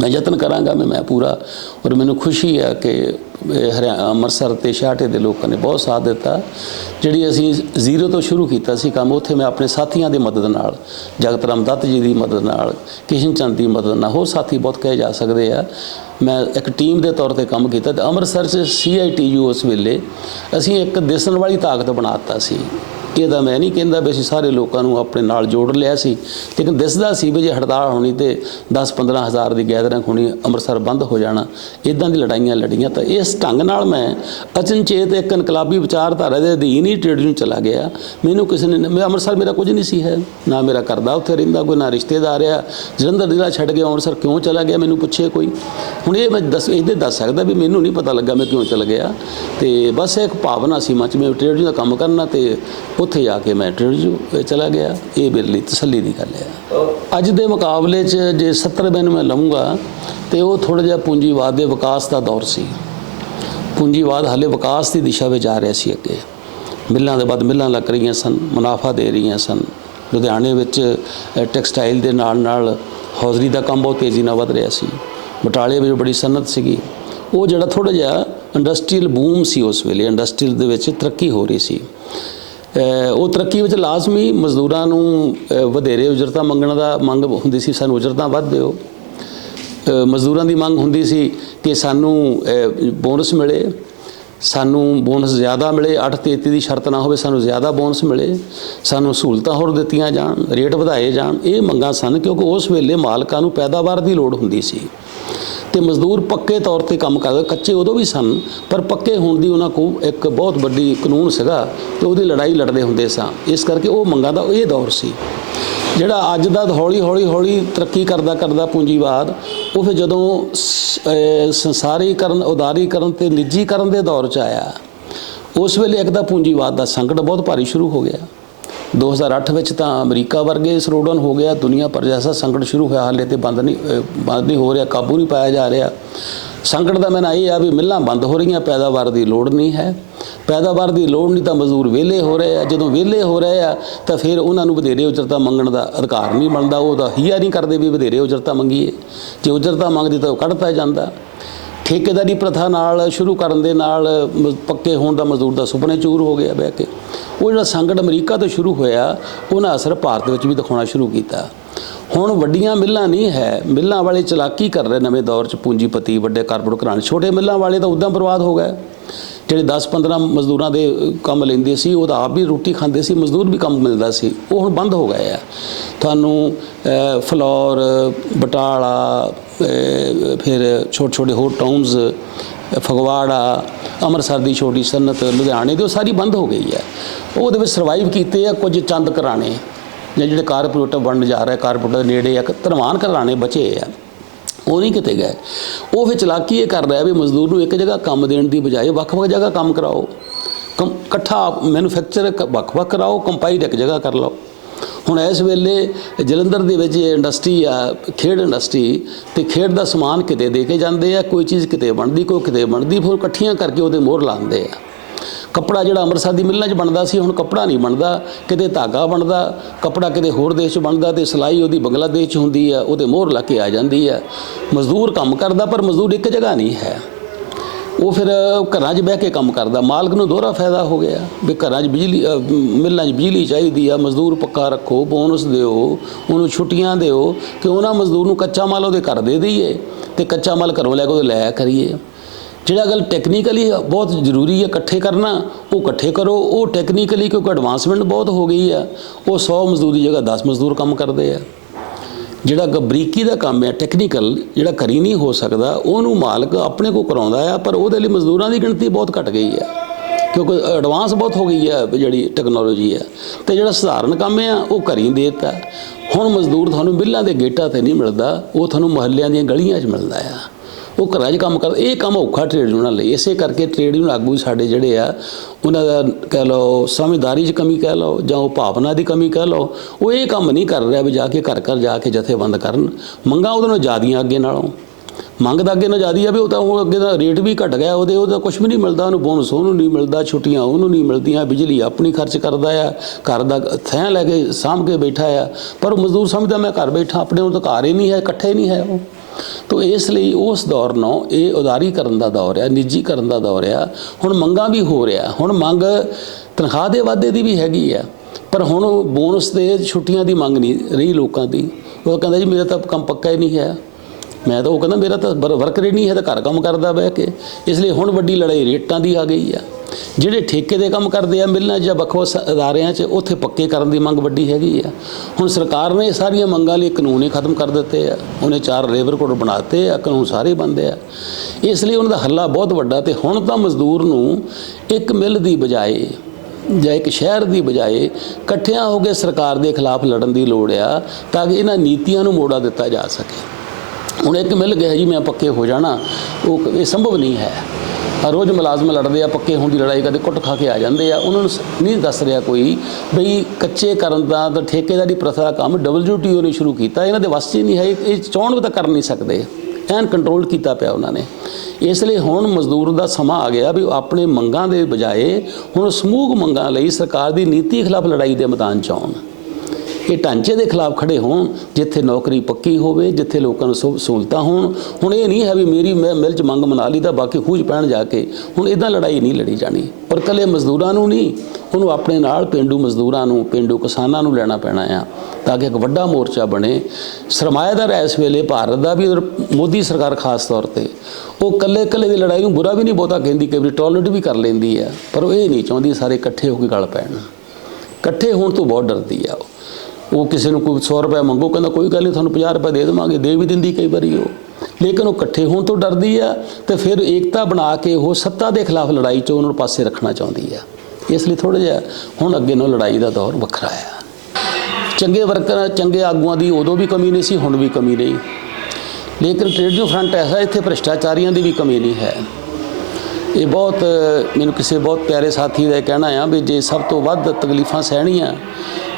ਮੈਂ ਯਤਨ ਕਰਾਂਗਾ, ਮੈਂ ਮੈਂ ਪੂਰਾ, ਔਰ ਮੈਨੂੰ ਖੁਸ਼ੀ ਹੈ ਕਿ, ਇਹ ਹਰਿਆ, ਅੰਮ੍ਰਿਤਸਰ ਤੇ ਛਾਟੇ ਦੇ ਲੋਕਾਂ ਨੇ ਬਹੁਤ ਸਾਥ ਦਿੱਤਾ। ਜਿਹੜੀ ਅਸੀਂ ਜ਼ੀਰੋ ਤੋਂ ਸ਼ੁਰੂ ਕੀਤਾ ਸੀ ਕੰਮ, ਉੱਥੇ ਮੈਂ ਆਪਣੇ ਸਾਥੀਆਂ ਦੀ ਮਦਦ ਨਾਲ, ਜਗਤ ਰਾਮ ਦੱਤ ਜੀ ਦੀ ਮਦਦ ਨਾਲ, ਕਿਸ਼ਨ ਚੰਦ ਦੀ ਮਦਦ ਨਾਲ, ਹੋਰ ਸਾਥੀ ਬਹੁਤ ਕਹੇ ਜਾ ਸਕਦੇ ਆ। ਮੈਂ ਇੱਕ ਟੀਮ ਦੇ ਤੌਰ ਤੇ ਕੰਮ ਕੀਤਾ ਤੇ ਅੰਮ੍ਰਿਤਸਰ 'ਚ ਸੀਆਈਟੀਯੂ ਉਸ ਵੇਲੇ ਅਸੀਂ ਇੱਕ ਦਿਸਣ ਵਾਲੀ ਤਾਕਤ ਬਣਾਤਾ ਸੀ। ਇਹਦਾ ਮੈਂ ਨਹੀਂ ਕਹਿੰਦਾ ਵੀ ਅਸੀਂ ਸਾਰੇ ਲੋਕਾਂ ਨੂੰ ਆਪਣੇ ਨਾਲ ਜੋੜ ਲਿਆ ਸੀ, ਲੇਕਿਨ ਦਿਸਦਾ ਸੀ ਵੀ ਜੇ ਹੜਤਾਲ ਹੋਣੀ ਤੇ 10-15 ਹਜ਼ਾਰ ਦੀ ਗੈਦਰਿੰਗ ਹੋਣੀ ਅੰਮ੍ਰਿਤਸਰ ਬੰਦ ਹੋ ਜਾਣਾ ਇਦਾਂ ਦੀ ਲੜਾਈਆਂ ਲੜੀਆਂ ਤਾਂ ਇਸ ਢੰਗ ਨਾਲ ਮੈਂ ਅਚਨਚੇਤ ਇੱਕ ਇਨਕਲਾਬੀ ਵਿਚਾਰਧਾਰਾ ਦੇ ਅਧੀਨ ਹੀ ਟ੍ਰੇਡ ਨੂੰ ਚਲਾ ਗਿਆ। ਮੈਨੂੰ ਕਿਸੇ ਨੇ ਮੈਂ ਅੰਮ੍ਰਿਤਸਰ ਮੇਰਾ ਕੁਝ ਨਹੀਂ ਸੀ ਹੈ। ਨਾ ਮੇਰਾ ਕਰਦਾ ਉੱਥੇ ਰਹਿੰਦਾ ਕੋਈ, ਨਾ ਰਿਸ਼ਤੇਦਾਰ ਆ। ਜਲੰਧਰ ਜ਼ਿਲ੍ਹਾ ਛੱਡ ਕੇ ਅੰਮ੍ਰਿਤਸਰ ਕਿਉਂ ਚਲਾ ਗਿਆ ਮੈਨੂੰ ਪੁੱਛੇ ਕੋਈ। ਹੁਣ ਇਹ ਮੈਂ ਦੱਸ, ਇਹਦੇ ਦੱਸ ਸਕਦਾ ਵੀ ਮੈਨੂੰ ਨਹੀਂ ਪਤਾ ਲੱਗਾ ਮੈਂ ਕਿਉਂ ਚਲਾ ਗਿਆ। ਤੇ ਬਸ ਇੱਕ ਭਾਵਨਾ ਸੀ ਮਨ 'ਚ, ਮੈਂ ਟ੍ਰੇਡ ਦਾ ਕੰਮ ਕਰਨਾ ਤੇ ਉੱਥੇ ਜਾ ਕੇ ਮੈਂ ਟ੍ਰੇਡ ਚਲਾ ਗਿਆ। ਇਹ ਮੇਰੇ ਲਈ ਤਸੱਲੀ ਦੀ ਗੱਲ ਹੈ ਅੱਜ ਦੇ ਮੁਕਾਬਲੇ 'ਚ ਜੇ 70 ਦਿਨ ਮੈਂ ਲਵਾਂਗਾ ਤੇ ਉਹ ਥੋੜਾ ਜਿਹਾ ਪੂੰਜੀਵਾਦ ਦੇ ਵਿਕਾਸ ਦਾ ਦੌਰ ਸੀ। ਪੂੰਜੀਵਾਦ ਹਾਲੇ ਵਿਕਾਸ ਦੀ ਦਿਸ਼ਾ ਵਿੱਚ ਜਾ ਰਿਹਾ ਸੀ ਅੱਗੇ। ਮਿੱਲਾਂ ਦੇ ਬਾਅਦ ਮਿੱਲਾਂ ਲੱਗ ਰਹੀਆਂ ਸਨ, ਮੁਨਾਫਾ ਦੇ ਰਹੀਆਂ ਸਨ। ਲੁਧਿਆਣੇ ਵਿੱਚ ਟੈਕਸਟਾਈਲ ਦੇ ਨਾਲ ਨਾਲ ਹੌਜ਼ਰੀ ਦਾ ਕੰਮ ਬਹੁਤ ਤੇਜ਼ੀ ਨਾਲ ਵਧ ਰਿਹਾ ਸੀ। ਬਟਾਲੇ ਵਿੱਚ ਬੜੀ ਸਨਅਤ ਸੀਗੀ। ਉਹ ਜਿਹੜਾ ਥੋੜਾ ਜਿਹਾ ਇੰਡਸਟਰੀਅਲ ਬੂਮ ਸੀ ਉਸ ਵੇਲੇ ਇੰਡਸਟਰੀਅਲ ਦੇ ਵਿੱਚ ਤਰੱਕੀ ਹੋ ਰਹੀ ਸੀ। ਉਹ ਤਰੱਕੀ ਵਿੱਚ ਲਾਜ਼ਮੀ ਮਜ਼ਦੂਰਾਂ ਨੂੰ ਵਧੇਰੇ ਉਜਰਤਾਂ ਮੰਗਣ ਦਾ ਮੰਗ ਹੁੰਦੀ ਸੀ, ਸਾਨੂੰ ਉਜਰਤਾਂ ਵੱਧ ਦਿਓ। ਮਜ਼ਦੂਰਾਂ ਦੀ ਮੰਗ ਹੁੰਦੀ ਸੀ ਕਿ ਸਾਨੂੰ ਬੋਨਸ ਮਿਲੇ, ਸਾਨੂੰ ਬੋਨਸ ਜ਼ਿਆਦਾ ਮਿਲੇ 833 ਦੀ ਸ਼ਰਤ ਨਾ ਹੋਵੇ, ਸਾਨੂੰ ਜ਼ਿਆਦਾ ਬੋਨਸ ਮਿਲੇ, ਸਾਨੂੰ ਸਹੂਲਤਾਂ ਹੋਰ ਦਿੱਤੀਆਂ ਜਾਣ, ਰੇਟ ਵਧਾਏ ਜਾਣ, ਇਹ ਮੰਗਾਂ ਸਨ ਕਿਉਂਕਿ ਉਸ ਵੇਲੇ ਮਾਲਕਾਂ ਨੂੰ ਪੈਦਾਵਾਰ ਦੀ ਲੋੜ ਹੁੰਦੀ ਸੀ। ਤੇ ਮਜ਼ਦੂਰ ਪੱਕੇ ਤੌਰ ਤੇ ਕੰਮ ਕਰਦੇ, ਕੱਚੇ ਉਦੋਂ ਵੀ ਸਨ, ਪਰ ਪੱਕੇ ਹੋਣ ਦੀ ਉਹਨਾਂ ਕੋਲ ਇੱਕ ਬਹੁਤ ਵੱਡੀ ਕਾਨੂੰਨ ਸੀਗਾ ਤੇ ਉਹਦੀ ਲੜਾਈ ਲੜਦੇ ਹੁੰਦੇ ਸਾਂ। ਇਸ ਕਰਕੇ ਉਹ ਮੰਗਾਂ ਦਾ ਇਹ ਦੌਰ ਸੀ। ਜਿਹੜਾ ਅੱਜ ਦਾ ਹੌਲੀ ਹੌਲੀ ਹੌਲੀ ਤਰੱਕੀ ਕਰਦਾ ਕਰਦਾ ਪੂੰਜੀਵਾਦ, ਉਹ ਫਿਰ ਜਦੋਂ ਸ- ਅਹ ਸੰਸਾਰੀਕਰਨ, ਉਦਾਰੀਕਰਨ ਤੇ ਨਿੱਜੀਕਰਨ ਦੇ ਦੌਰ 'ਚ ਆਇਆ, ਉਸ ਵੇਲੇ ਇੱਕ ਤਾਂ ਪੂੰਜੀਵਾਦ ਦਾ ਸੰਕਟ ਬਹੁਤ ਭਾਰੀ ਸ਼ੁਰੂ ਹੋ ਗਿਆ। 2008 ਵਿੱਚ ਤਾਂ ਅਮਰੀਕਾ ਵਰਗੇ ਸਲੋਡਨ ਹੋ ਗਿਆ, ਦੁਨੀਆ ਪਰ ਜੈਸਾ ਸੰਕਟ ਸ਼ੁਰੂ ਹੋਇਆ, ਹਾਲੇ ਤੇ ਬੰਦ ਨਹੀਂ ਬੰਦ ਨਹੀਂ ਹੋ ਰਿਹਾ, ਕਾਬੂ ਨਹੀਂ ਪਾਇਆ ਜਾ ਰਿਹਾ। ਸੰਕਟ ਦਾ ਮੈਨਾਂ ਇਹ ਆ ਵੀ ਮਿੱਲਾਂ ਬੰਦ ਹੋ ਰਹੀਆਂ, ਪੈਦਾਵਾਰ ਦੀ ਲੋੜ ਨਹੀਂ ਹੈ। ਪੈਦਾਵਾਰ ਦੀ ਲੋੜ ਨਹੀਂ ਤਾਂ ਮਜ਼ਦੂਰ ਵਿਹਲੇ ਹੋ ਰਹੇ ਆ। ਜਦੋਂ ਵਿਹਲੇ ਹੋ ਰਹੇ ਆ, ਤਾਂ ਫਿਰ ਉਹਨਾਂ ਨੂੰ ਵਧੇਰੇ ਉਜਰਤਾ ਮੰਗਣ ਦਾ ਅਧਿਕਾਰ ਨਹੀਂ ਬਣਦਾ। ਉਹਦਾ ਹੀਆ ਨਹੀਂ ਕਰਦੇ ਵੀ ਵਧੇਰੇ ਉਜਰਤਾਂ ਮੰਗੀਏ। ਜੇ ਉਜਰਤਾ ਮੰਗਦੀ ਤਾਂ ਉਹ ਕੱਢਤਾ ਜਾਂਦਾ। ਠੇਕੇਦਾਰੀ ਪ੍ਰਥਾ ਨਾਲ, ਸ਼ੁਰੂ ਕਰਨ ਦੇ ਨਾਲ ਪੱਕੇ ਹੋਣ ਦਾ ਮਜ਼ਦੂਰ ਦਾ ਸੁਪਨੇ ਚੂਰ ਹੋ ਗਿਆ ਬਹਿ ਕੇ। ਉਹ ਜਿਹੜਾ ਸੰਕਟ ਅਮਰੀਕਾ ਤੋਂ ਸ਼ੁਰੂ ਹੋਇਆ ਉਹਨਾਂ ਅਸਰ ਭਾਰਤ ਵਿੱਚ ਵੀ ਦਿਖਾਉਣਾ ਸ਼ੁਰੂ ਕੀਤਾ। ਹੁਣ ਵੱਡੀਆਂ ਮਿੱਲਾਂ ਨਹੀਂ ਹੈ ਮਿੱਲਾਂ ਵਾਲੇ ਚਲਾਕੀ ਕਰ ਰਹੇ ਨਵੇਂ ਦੌਰ 'ਚ ਪੂੰਜੀਪਤੀ ਵੱਡੇ ਕਾਰਪੋਰੇਟ ਘਰਾਣੇ। ਛੋਟੇ ਮਿੱਲਾਂ ਵਾਲੇ ਤਾਂ ਉਦਾਂ ਬਰਬਾਦ ਹੋ ਗਏ। ਜਿਹੜੇ 10-15 ਮਜ਼ਦੂਰਾਂ ਦੇ ਕੰਮ ਲੈਂਦੇ ਸੀ ਉਹ ਤਾਂ ਆਪ ਵੀ ਰੋਟੀ ਖਾਂਦੇ ਸੀ ਮਜ਼ਦੂਰ ਵੀ ਕੰਮ ਮਿਲਦਾ ਸੀ। ਉਹ ਹੁਣ ਬੰਦ ਹੋ ਗਏ ਆ। ਤੁਹਾਨੂੰ ਅ, ਫਲੋਰ ਬਟਾਲਾ ਫਿਰ ਛੋਟੇ ਛੋਟੇ ਹੋਰ ਟਾਊਨਸ ਫਗਵਾੜਾ, ਅੰਮ੍ਰਿਤਸਰ ਦੀ ਛੋਟੀ ਸਨਅਤ, ਲੁਧਿਆਣੇ ਦੀ, ਉਹ ਸਾਰੀ ਬੰਦ ਹੋ ਗਈ ਹੈ। ਉਹਦੇ ਵਿੱਚ ਸਰਵਾਈਵ ਕੀਤੇ ਆ ਕੁਝ ਚੰਦ ਘਰਾਣੇ, ਜਾਂ ਜਿਹੜੇ ਕਾਰਪੋਰੇਟ ਬਣਨ ਜਾ ਰਹੇ ਕਾਰਪੋਰੇਟ ਦੇ ਨੇੜੇ ਆ, ਧਰਮਾਨ ਘਰਾਣੇ ਬਚੇ ਆ। ਉਹ ਨਹੀਂ ਕਿਤੇ ਗਏ। ਉਹ ਫਿਰ ਚਲਾਕੀ ਇਹ ਕਰ ਰਿਹਾ ਵੀ ਮਜ਼ਦੂਰ ਨੂੰ ਇੱਕ ਜਗ੍ਹਾ ਕੰਮ ਦੇਣ ਦੀ ਬਜਾਏ ਵੱਖ-ਵੱਖ ਜਗ੍ਹਾ ਕੰਮ ਕਰਾਓ। ਕੰਮ ਇਕੱਠਾ ਮੈਨੂਫੈਕਚਰ ਵੱਖ-ਵੱਖ ਕਰਾਓ ਕੰਪਾਈਲ ਇੱਕ ਜਗ੍ਹਾ ਕਰ ਲਓ। ਹੁਣ ਇਸ ਵੇਲੇ ਜਲੰਧਰ ਦੇ ਵਿੱਚ ਇਹ ਇੰਡਸਟਰੀ ਆ, ਖੇਡ ਇੰਡਸਟਰੀ, ਤੇ ਖੇਡ ਦਾ ਸਮਾਨ ਕਿਤੇ ਦੇ ਕੇ ਜਾਂਦੇ ਆ, ਕੋਈ ਚੀਜ਼ ਕਿਤੇ ਬਣਦੀ, ਕੋਈ ਕਿਤੇ ਬਣਦੀ, ਫਿਰ ਇਕੱਠੀਆਂ ਕਰਕੇ ਉਹਦੇ ਮੋਹਰ ਲਾਉਂਦੇ ਆ। ਕੱਪੜਾ ਜਿਹੜਾ ਅੰਮ੍ਰਿਤਸਰ ਦੀ ਮਿੱਲਾਂ 'ਚ ਬਣਦਾ ਸੀ, ਹੁਣ ਕੱਪੜਾ ਨਹੀਂ ਬਣਦਾ, ਕਿਤੇ ਧਾਗਾ ਬਣਦਾ, ਕੱਪੜਾ ਕਿਤੇ ਹੋਰ ਦੇਸ਼ 'ਚ ਬਣਦਾ, ਤੇ ਸਿਲਾਈ ਉਹਦੀ ਬੰਗਲਾਦੇਸ਼ 'ਚ ਹੁੰਦੀ ਆ, ਉਹਦੇ ਮੋਹਰ ਲਾ ਕੇ ਆ ਜਾਂਦੀ ਆ। ਮਜ਼ਦੂਰ ਕੰਮ ਕਰਦਾ, ਪਰ ਮਜ਼ਦੂਰ ਇੱਕ ਜਗ੍ਹਾ ਨਹੀਂ ਹੈ। ਉਹ ਫਿਰ ਘਰਾਂ 'ਚ ਬਹਿ ਕੇ ਕੰਮ ਕਰਦਾ। ਮਾਲਕ ਨੂੰ ਦੋਹਰਾ ਫਾਇਦਾ ਹੋ ਗਿਆ ਵੀ ਘਰਾਂ 'ਚ ਬਿਜਲੀ ਅ, ਮਿੱਲਾਂ 'ਚ ਬਿਜਲੀ ਚਾਹੀਦੀ ਆ ਮਜ਼ਦੂਰ ਪੱਕਾ ਰੱਖੋ ਬੋਨਸ ਦਿਓ ਉਹਨੂੰ ਛੁੱਟੀਆਂ ਦਿਓ ਕਿ ਉਹਨਾਂ ਮਜ਼ਦੂਰ ਨੂੰ ਕੱਚਾ ਮਾਲ ਉਹਦੇ ਘਰ ਦੇ ਦਈਏ ਤੇ ਕੱਚਾ ਮਾਲ ਘਰੋਂ ਲੈ ਕੇ ਉਹਦੇ ਲੈ ਕਰੀਏ। ਜਿਹੜਾ ਗੱਲ ਟੈਕਨੀਕਲੀ ਬਹੁਤ ਜ਼ਰੂਰੀ ਹੈ ਇਕੱਠੇ ਕਰਨਾ ਉਹ ਇਕੱਠੇ ਕਰੋ। ਉਹ ਟੈਕਨੀਕਲੀ ਕਿਉਂਕਿ ਐਡਵਾਂਸਮੈਂਟ ਬਹੁਤ ਹੋ ਗਈ ਆ। ਉਹ 100 ਮਜ਼ਦੂਰ ਦੀ ਜਗ੍ਹਾ 10 ਮਜ਼ਦੂਰ ਕੰਮ ਕਰਦੇ ਆ। ਜਿਹੜਾ ਗ- ਬਰੀਕੀ ਦਾ ਕੰਮ ਹੈ ਟੈਕਨੀਕਲ ਜਿਹੜਾ ਕਰੀ ਨਹੀਂ ਹੋ ਸਕਦਾ, ਉਹਨੂੰ ਮਾਲਕ ਆਪਣੇ ਕੋ ਕਰਾਉਂਦਾ ਆ, ਪਰ ਉਹਦੇ ਲਈ ਮਜ਼ਦੂਰਾਂ ਦੀ ਗਿਣਤੀ ਬਹੁਤ ਘਟ ਗਈ ਹੈ। ਕਿਉਂਕਿ ਐਡਵਾਂਸ ਬਹੁਤ ਹੋ ਗਈ ਹੈ ਜਿਹੜੀ ਟੈਕਨੋਲੋਜੀ ਹੈ। ਤੇ ਜਿਹੜਾ ਸਧਾਰਨ ਕੰਮ ਆ ਉਹ ਕਰੀ ਦੇਤਾ ਹੁਣ ਮਜ਼ਦੂਰ ਤੁਹਾਨੂੰ ਬਿੱਲਾਂ ਦੇ ਗੇਟਾਂ ਤੇ ਨਹੀਂ ਮਿਲਦਾ, ਉਹ ਤੁਹਾਨੂੰ ਮੁਹੱਲਿਆਂ ਦੀਆਂ ਗਲੀਆਂ 'ਚ ਮਿਲਦਾ ਆ। ਉਹ ਘਰਾਂ 'ਚ ਕੰਮ ਕਰ, ਇਹ ਕੰਮ ਔਖਾ ਟ੍ਰੇਡ ਯੂਨੀਅਨ ਲਈ ਇਸੇ ਕਰਕੇ ਟ੍ਰੇਡ ਯੂਨੀਅਨ ਆਗੂ ਸਾਡੇ ਜਿਹੜੇ ਆ, ਉਹਨਾਂ ਦਾ ਕਹਿ ਲਓ, ਸਮਝਦਾਰੀ 'ਚ ਕਮੀ ਕਹਿ ਲਓ, ਜਾਂ ਉਹ ਭਾਵਨਾ ਦੀ ਕਮੀ ਕਹਿ ਲਓ, ਉਹ ਇਹ ਕੰਮ ਨਹੀਂ ਕਰ ਰਿਹਾ ਵੀ ਜਾ ਕੇ ਘਰ ਘਰ ਜਾ ਕੇ ਜਥੇਬੰਦ ਕਰਨ। ਮੰਗਾਂ ਉਹਦੇ ਨਾਲ ਜ਼ਿਆਦੀਆਂ ਅੱਗੇ ਨਾਲੋਂ। ਮੰਗ ਤਾਂ ਅੱਗੇ ਨਾ ਜ਼ਿਆਦੀ ਆ ਵੀ ਉਹ ਤਾਂ ਹੁਣ ਅੱਗੇ ਦਾ ਰੇਟ ਵੀ ਘਟ ਗਿਆ, ਉਹਦੇ ਉਹਦਾ ਕੁਝ ਵੀ ਨਹੀਂ ਮਿਲਦਾ, ਉਹਨੂੰ ਬੋਨਸ ਉਹਨੂੰ ਨਹੀਂ ਮਿਲਦਾ, ਛੁੱਟੀਆਂ ਉਹਨੂੰ ਨਹੀਂ ਮਿਲਦੀਆਂ, ਬਿਜਲੀ ਆਪਣੀ ਖਰਚ ਕਰਦਾ ਆ, ਘਰ ਦਾ ਥੈਂ ਲੈ ਕੇ ਸਾਂਭ ਕੇ ਬੈਠਾ ਆ, ਪਰ ਉਹ ਮਜ਼ਦੂਰ ਸਮਝਦਾ ਮੈਂ ਘਰ ਬੈਠਾ, ਆਪਣੇ ਨੂੰ ਤਾਂ ਘਰ ਹੀ ਨਹੀਂ ਹੈ, ਇਕੱਠੇ ਨਹੀਂ ਹੈ ਉਹ। ਤੋ ਇਸ ਲਈ ਉਸ ਦੌਰ ਨੂੰ ਇਹ ਉਦਾਰੀ ਕਰਨ ਦਾ ਦੌਰ ਹੈ ਨਿੱਜੀ ਕਰਨ ਦਾ ਦੌਰ ਹੈ ਹੁਣ ਮੰਗਾਂ ਵੀ ਹੋ ਰਿਹਾ, ਹੁਣ ਮੰਗ ਤਨਖਾਹ ਦੇ ਵਾਧੇ ਦੀ ਵੀ ਹੈਗੀ ਆ, ਪਰ ਹੁਣ ਬੋਨਸ ਤੇ ਛੁੱਟੀਆਂ ਦੀ ਮੰਗ ਨਹੀਂ ਰਹੀ ਲੋਕਾਂ ਦੀ। ਉਹ ਕਹਿੰਦਾ ਜੀ ਮੇਰਾ ਤਾਂ ਕੰਮ ਪੱਕਾ ਹੀ ਨਹੀਂ ਹੈ ਮੈਂ ਤਾਂ ਉਹ ਕਹਿੰਦਾ, ਮੇਰਾ ਤਾਂ ਵਰਕ ਰੇਟ ਨਹੀਂ ਹੈ ਤਾਂ ਘਰ ਕੰਮ ਕਰਦਾ ਬਹਿ ਕੇ। ਇਸ ਲਈ ਹੁਣ ਵੱਡੀ ਲੜਾਈ ਰੇਟਾਂ ਦੀ ਆ ਗਈ ਆ। ਜਿਹੜੇ ਠੇਕੇ ਦੇ ਕੰਮ ਕਰਦੇ ਆ ਮਿਲਣਾ ਜਾਂ ਵੱਖ ਵੱਖ ਅਦਾਰਿਆਂ 'ਚ, ਉੱਥੇ ਪੱਕੇ ਕਰਨ ਦੀ ਮੰਗ ਵੱਡੀ ਹੈਗੀ ਆ। ਹੁਣ ਸਰਕਾਰ ਨੇ ਇਹ ਸਾਰੀਆਂ ਮੰਗਾਂ ਲਈ ਕਾਨੂੰਨ ਹੀ ਖਤਮ ਕਰ ਦਿੱਤੇ ਆ। ਉਹਨੇ ਚਾਰ ਲੇਬਰ ਕੋਡ ਬਣਾਤੇ ਆ, ਕਾਨੂੰਨ ਸਾਰੇ ਬੰਦੇ ਆ। ਇਸ ਲਈ ਉਹਨਾਂ ਦਾ ਹੱਲਾ ਬਹੁਤ ਵੱਡਾ ਤੇ ਹੁਣ ਤਾਂ ਮਜ਼ਦੂਰ ਨੂੰ ਇੱਕ ਮਿਲ ਦੀ ਬਜਾਏ ਜਾਂ ਇੱਕ ਸ਼ਹਿਰ ਦੀ ਬਜਾਏ ਇਕੱਠਿਆਂ ਹੋ ਕੇ ਸਰਕਾਰ ਦੇ ਖਿਲਾਫ ਲੜਨ ਦੀ ਲੋੜ ਆ ਤਾਂ ਕਿ ਇਹਨਾਂ ਨੀਤੀਆਂ ਨੂੰ ਮੋੜਾ ਦਿੱਤਾ ਜਾ ਸਕੇ। ਹੁਣ ਇੱਕ ਮਿਲ ਗਿਆ ਜੀ, ਮੈਂ ਪੱਕੇ ਹੋ ਜਾਣਾ, ਉਹ ਇਹ ਸੰਭਵ ਨਹੀਂ ਹੈ। ਰੋਜ਼ ਮੁਲਾਜ਼ਮ ਲੜਦੇ ਆ, ਪੱਕੇ ਹੋਣ ਦੀ ਲੜਾਈ ਕਦੇ ਕੁੱਟ ਖਾ ਕੇ ਆ ਜਾਂਦੇ ਆ, ਉਹਨਾਂ ਨੂੰ ਨਹੀਂ ਦੱਸ ਰਿਹਾ ਕੋਈ ਬਈ ਕੱਚੇ ਕਰਨ ਦਾ, ਤਾਂ ਠੇਕੇਦਾਰੀ ਪ੍ਰਥਾ ਦਾ ਕੰਮ WTO ਨੇ ਸ਼ੁਰੂ ਕੀਤਾ, ਇਹਨਾਂ ਦੇ ਵੱਸ ਹੀ ਨਹੀਂ ਹੈ, ਇਹ ਇਹ ਚਾਹੁਣ ਵੀ ਤਾਂ ਕਰ ਨਹੀਂ ਸਕਦੇ। ਐਨ ਕੰਟਰੋਲ ਕੀਤਾ ਪਿਆ ਉਹਨਾਂ ਨੇ। ਇਸ ਲਈ ਹੁਣ ਮਜ਼ਦੂਰ ਦਾ ਸਮਾਂ ਆ ਗਿਆ ਵੀ ਉਹ ਆਪਣੇ ਮੰਗਾਂ ਦੇ ਬਜਾਏ ਹੁਣ ਸਮੂਹ ਮੰਗਾਂ ਲਈ ਸਰਕਾਰ ਦੀ ਨੀਤੀ ਖਿਲਾਫ ਲੜਾਈ ਦੇ ਮੈਦਾਨ 'ਚ ਆਉਣ। ਇਹ ਢਾਂਚੇ ਦੇ ਖਿਲਾਫ ਖੜੇ ਹੋਣ, ਜਿੱਥੇ ਨੌਕਰੀ ਪੱਕੀ ਹੋਵੇ, ਜਿੱਥੇ ਲੋਕਾਂ ਨੂੰ ਸਹੂ- ਸਹੂਲਤਾਂ ਹੋਣ। ਹੁਣ ਇਹ ਨਹੀਂ ਹੈ ਵੀ ਮੇਰੀ ਮੈਂ, ਮਿਲ 'ਚ ਮੰਗ ਮਨਾ ਲਈ ਤਾਂ ਬਾਕੀ ਖੂਜ ਪੈਣ ਜਾ ਕੇ। ਹੁਣ ਇਦਾਂ ਲੜਾਈ ਨਹੀਂ ਲੜੀ ਜਾਣੀ। ਪਰ ਕੱਲੇ ਮਜ਼ਦੂਰਾਂ ਨੂੰ ਨਹੀਂ ਉਹਨੂੰ ਆਪਣੇ ਨਾਲ ਪਿੰਡੂ ਮਜ਼ਦੂਰਾਂ ਨੂੰ, ਪਿੰਡੂ ਕਿਸਾਨਾਂ ਨੂੰ ਲੈਣਾ ਪੈਣਾ ਆ, ਤਾਂ ਕਿ ਇੱਕ ਵੱਡਾ ਮੋਰਚਾ ਬਣੇ। ਸਰਮਾਏਦਾਰ ਇਸ ਵੇਲੇ ਭਾਰਤ ਦਾ ਵੀ ਮੋਦੀ ਸਰਕਾਰ ਖਾਸ ਤੌਰ ਤੇ। ਉਹ ਕੱਲੇ ਕੱਲੇ ਦੀ ਲੜਾਈ ਨੂੰ ਬੁਰਾ ਵੀ ਨਹੀਂ ਬਹੁਤਾ ਕਹਿੰਦੀ ਕਈ ਵਾਰੀ ਟੋਲਰੇਟ ਵੀ ਕਰ ਲੈਂਦੀ ਆ, ਪਰ ਉਹ ਇਹ ਨਹੀਂ ਚਾਹੁੰਦੀ ਸਾਰੇ ਇਕੱਠੇ ਹੋ ਕੇ ਗੱਲ ਪੈਣ। ਇਕੱਠੇ ਹੋਣ ਤੋਂ ਬਹੁਤ ਡਰਦੀ ਆ ਉਹ। ਉਹ ਕਿਸੇ ਨੂੰ ਕੋਈ 100 ਰੁਪਏ ਮੰਗੋ ਕਹਿੰਦਾ ਕੋਈ ਗੱਲ ਨਹੀਂ, ਤੁਹਾਨੂੰ 50 ਰੁਪਏ ਦੇ ਦੇਵਾਂਗੇ, ਦੇ ਵੀ ਦਿੰਦੀ ਕਈ ਵਾਰੀ ਉਹ। ਲੇਕਿਨ ਉਹ ਇਕੱਠੇ ਹੋਣ ਤੋਂ ਡਰਦੀ ਆ ਤੇ ਫਿਰ ਏਕਤਾ ਬਣਾ ਕੇ ਉਹ ਸੱਤਾ ਦੇ ਖਿਲਾਫ ਲੜਾਈ 'ਚ ਉਹਨਾਂ ਨੂੰ ਪਾਸੇ ਰੱਖਣਾ ਚਾਹੁੰਦੀ ਆ। ਇਸ ਲਈ ਥੋੜਾ ਜਿਹਾ ਹੁਣ ਅੱਗੇ ਨੂੰ ਲੜਾਈ ਦਾ ਦੌਰ ਵੱਖਰਾ ਆ। ਚੰਗੇ ਵਰਕਰ, ਚੰਗੇ ਆਗੂਆਂ ਦੀ ਉਦੋਂ ਵੀ ਕਮੀ ਨਹੀਂ ਸੀ, ਹੁਣ ਵੀ ਕਮੀ ਨਹੀਂ ਲੇਕਿਨ ਟ੍ਰੇਡ ਯੂਨੀਅਨ ਫਰੰਟ ਐਸਾ ਇੱਥੇ ਭ੍ਰਿਸ਼ਟਾਚਾਰੀਆਂ ਦੀ ਵੀ ਕਮੀ ਨਹੀਂ ਹੈ। ਇਹ ਬਹੁਤ, ਮੈਨੂੰ ਕਿਸੇ ਬਹੁਤ ਪਿਆਰੇ ਸਾਥੀ ਦਾ ਇਹ ਕਹਿਣਾ ਆ ਵੀ ਜੇ ਸਭ ਤੋਂ ਵੱਧ ਤਕਲੀਫਾਂ ਸਹਿਣੀਆਂ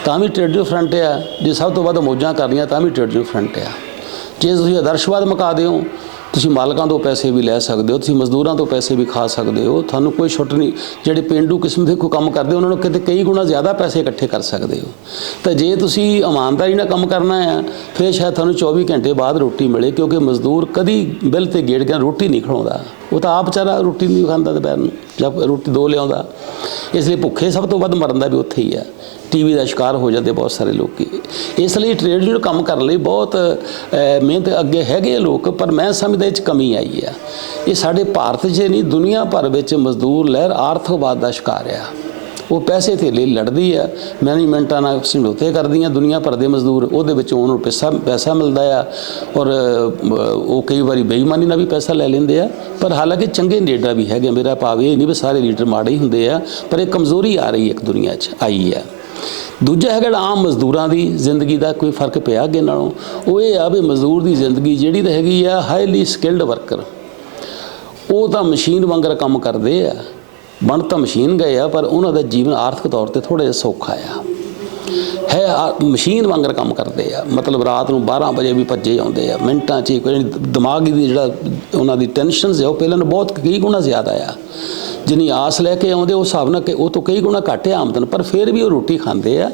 ਤਾਂ ਵੀ ਟ੍ਰੇਡ ਯੂਨੀਅਨ ਫਰੰਟ ਆ। ਜੇ ਸਭ ਤੋਂ ਵੱਧ ਮੌਜਾਂ ਕਰਨੀਆਂ ਤਾਂ ਵੀ ਟ੍ਰੇਡ ਯੂਨੀਅਨ ਫਰੰਟ ਆ। ਜੇ ਤੁਸੀਂ ਆਦਰਸ਼ਵਾਦ ਮੁਕਾ ਦਿਓ, ਤੁਸੀਂ ਮਾਲਕਾਂ ਤੋਂ ਪੈਸੇ ਵੀ ਲੈ ਸਕਦੇ ਹੋ, ਤੁਸੀਂ ਮਜ਼ਦੂਰਾਂ ਤੋਂ ਪੈਸੇ ਵੀ ਖਾ ਸਕਦੇ ਹੋ, ਤੁਹਾਨੂੰ ਕੋਈ ਛੁੱਟ ਨਹੀਂ। ਜਿਹੜੇ ਪਿੰਡੂ ਕਿਸਮ ਦੇ ਕੋਈ ਕੰਮ ਕਰਦੇ, ਉਹਨਾਂ ਨੂੰ ਕਿਤੇ ਕਈ ਗੁਣਾ ਜ਼ਿਆਦਾ ਪੈਸੇ ਇਕੱਠੇ ਕਰ ਸਕਦੇ ਹੋ। ਤਾਂ ਜੇ ਤੁਸੀਂ ਇਮਾਨਦਾਰੀ ਨਾਲ ਕੰਮ ਕਰਨਾ ਹੈ ਫਿਰ ਸ਼ਾਇਦ ਤੁਹਾਨੂੰ 24 ਘੰਟੇ ਬਾਅਦ ਰੋਟੀ ਮਿਲੇ, ਕਿਉਂਕਿ ਮਜ਼ਦੂਰ ਕਦੀ ਬਿੱਲ ਤੇ ਗੇੜ ਕੇ ਰੋਟੀ ਨਹੀਂ ਖੜਾਉਂਦਾ ਉਹ ਤਾਂ ਆਪ ਵਿਚਾਰਾ ਰੋਟੀ ਨਹੀਂ ਖਾਂਦਾ ਦੁਪਹਿਰ ਨੂੰ, ਜਾਂ ਰੋਟੀ ਦੋ ਲਿਆਉਂਦਾ। ਇਸ ਲਈ ਭੁੱਖੇ ਸਭ ਤੋਂ ਵੱਧ ਮਰਨ ਦਾ ਵੀ ਉੱਥੇ ਹੀ ਹੈ ਟੀਵੀ ਦਾ ਸ਼ਿਕਾਰ ਹੋ ਜਾਂਦੇ ਬਹੁਤ ਸਾਰੇ ਲੋਕ। ਇਸ ਲਈ ਟ੍ਰੇਡ ਯੂਨੀਅਨ ਕੰਮ ਕਰਨ ਲਈ ਬਹੁਤ ਮਿਹਨਤ ਅੱਗੇ ਹੈਗੇ ਆ ਲੋਕ, ਪਰ ਮੈਂ ਸਮਝਦਾ ਇਹ ਚ ਕਮੀ ਆਈ ਆ। ਇਹ ਸਾਡੇ ਭਾਰਤ 'ਚ ਨਹੀਂ, ਦੁਨੀਆ ਭਰ ਵਿੱਚ ਮਜ਼ਦੂਰ ਲਹਿਰ ਆਰਥਿਕਵਾਦ ਦਾ ਸ਼ਿਕਾਰ ਆ। ਉਹ ਪੈਸੇ ਤੇ ਲਈ ਲੜਦੀ ਆ ਮੈਨੇਜਮੈਂਟਾਂ ਨਾਲ ਸਮਝੌਤੇ ਕਰਦੀਆਂ ਦੁਨੀਆ ਭਰ ਦੇ ਮਜ਼ਦੂਰ, ਉਹਦੇ ਵਿੱਚੋਂ ਉਹਨੂੰ ਪੈਸਾ ਪੈਸਾ ਮਿਲਦਾ ਆ, ਔਰ ਉਹ ਕਈ ਵਾਰੀ ਬੇਈਮਾਨੀ ਨਾਲ ਵੀ ਪੈਸਾ ਲੈ ਲੈਂਦੇ ਆ, ਪਰ ਹਾਲਾਂਕਿ ਚੰਗੇ ਲੀਡਰ ਵੀ ਹੈਗੇ ਮੇਰਾ ਭਾਵ ਇਹ ਨਹੀਂ ਵੀ ਸਾਰੇ ਲੀਡਰ ਮਾੜੇ ਹੀ ਹੁੰਦੇ ਆ, ਪਰ ਇਹ ਕਮਜ਼ੋਰੀ ਆ ਰਹੀ ਇੱਕ ਦੁਨੀਆ 'ਚ, ਆਈ ਹੈ ਦੂਜਾ ਹੈਗਾ ਆਮ ਮਜ਼ਦੂਰਾਂ ਦੀ ਜ਼ਿੰਦਗੀ ਦਾ ਕੋਈ ਫ਼ਰਕ ਪਿਆ ਅੱਗੇ ਨਾਲੋਂ, ਉਹ ਇਹ ਆ ਵੀ ਮਜ਼ਦੂਰ ਦੀ ਜ਼ਿੰਦਗੀ ਜਿਹੜੀ ਤਾਂ ਹੈਗੀ ਆ ਹਾਈਲੀ ਸਕਿਲਡ ਵਰਕਰ ਉਹ ਤਾਂ ਮਸ਼ੀਨ ਵਾਂਗਰ ਕੰਮ ਕਰਦੇ ਆ, ਬਣ ਤਾਂ ਮਸ਼ੀਨ ਗਏ ਆ, ਪਰ ਉਹਨਾਂ ਦਾ ਜੀਵਨ ਆਰਥਿਕ ਤੌਰ ਤੇ ਥੋੜਾ ਜਿਹਾ ਸੌਖਾ ਆ। ਹੈ ਆ- ਮਸ਼ੀਨ ਵਾਂਗਰ ਕੰਮ ਕਰਦੇ ਆ, ਮਤਲਬ ਰਾਤ ਨੂੰ 12 ਵਜੇ ਵੀ ਭੱਜੇ ਆਉਂਦੇ ਆ, ਮਿੰਟਾਂ 'ਚ ਕੋਈ ਦਿਮਾਗੀ ਦੀ ਜਿਹੜਾ ਉਹਨਾਂ ਦੀ ਟੈਨਸ਼ਨਸ ਹੈ ਉਹ ਪਹਿਲਾਂ ਨਾਲੋਂ ਬਹੁਤ ਕਈ ਗੁਣਾ ਜ਼ਿਆਦਾ ਆ। ਜਿੰਨੀ ਆਸ ਲੈ ਕੇ ਆਉਂਦੇ ਉਸ ਹਿਸਾਬ ਨਾਲ ਕਿ ਉਹ ਤੋਂ ਕਈ ਗੁਣਾ ਘੱਟ ਹੈ ਆਮਦਨ, ਪਰ ਫਿਰ ਵੀ ਉਹ ਰੋਟੀ ਖਾਂਦੇ ਆ,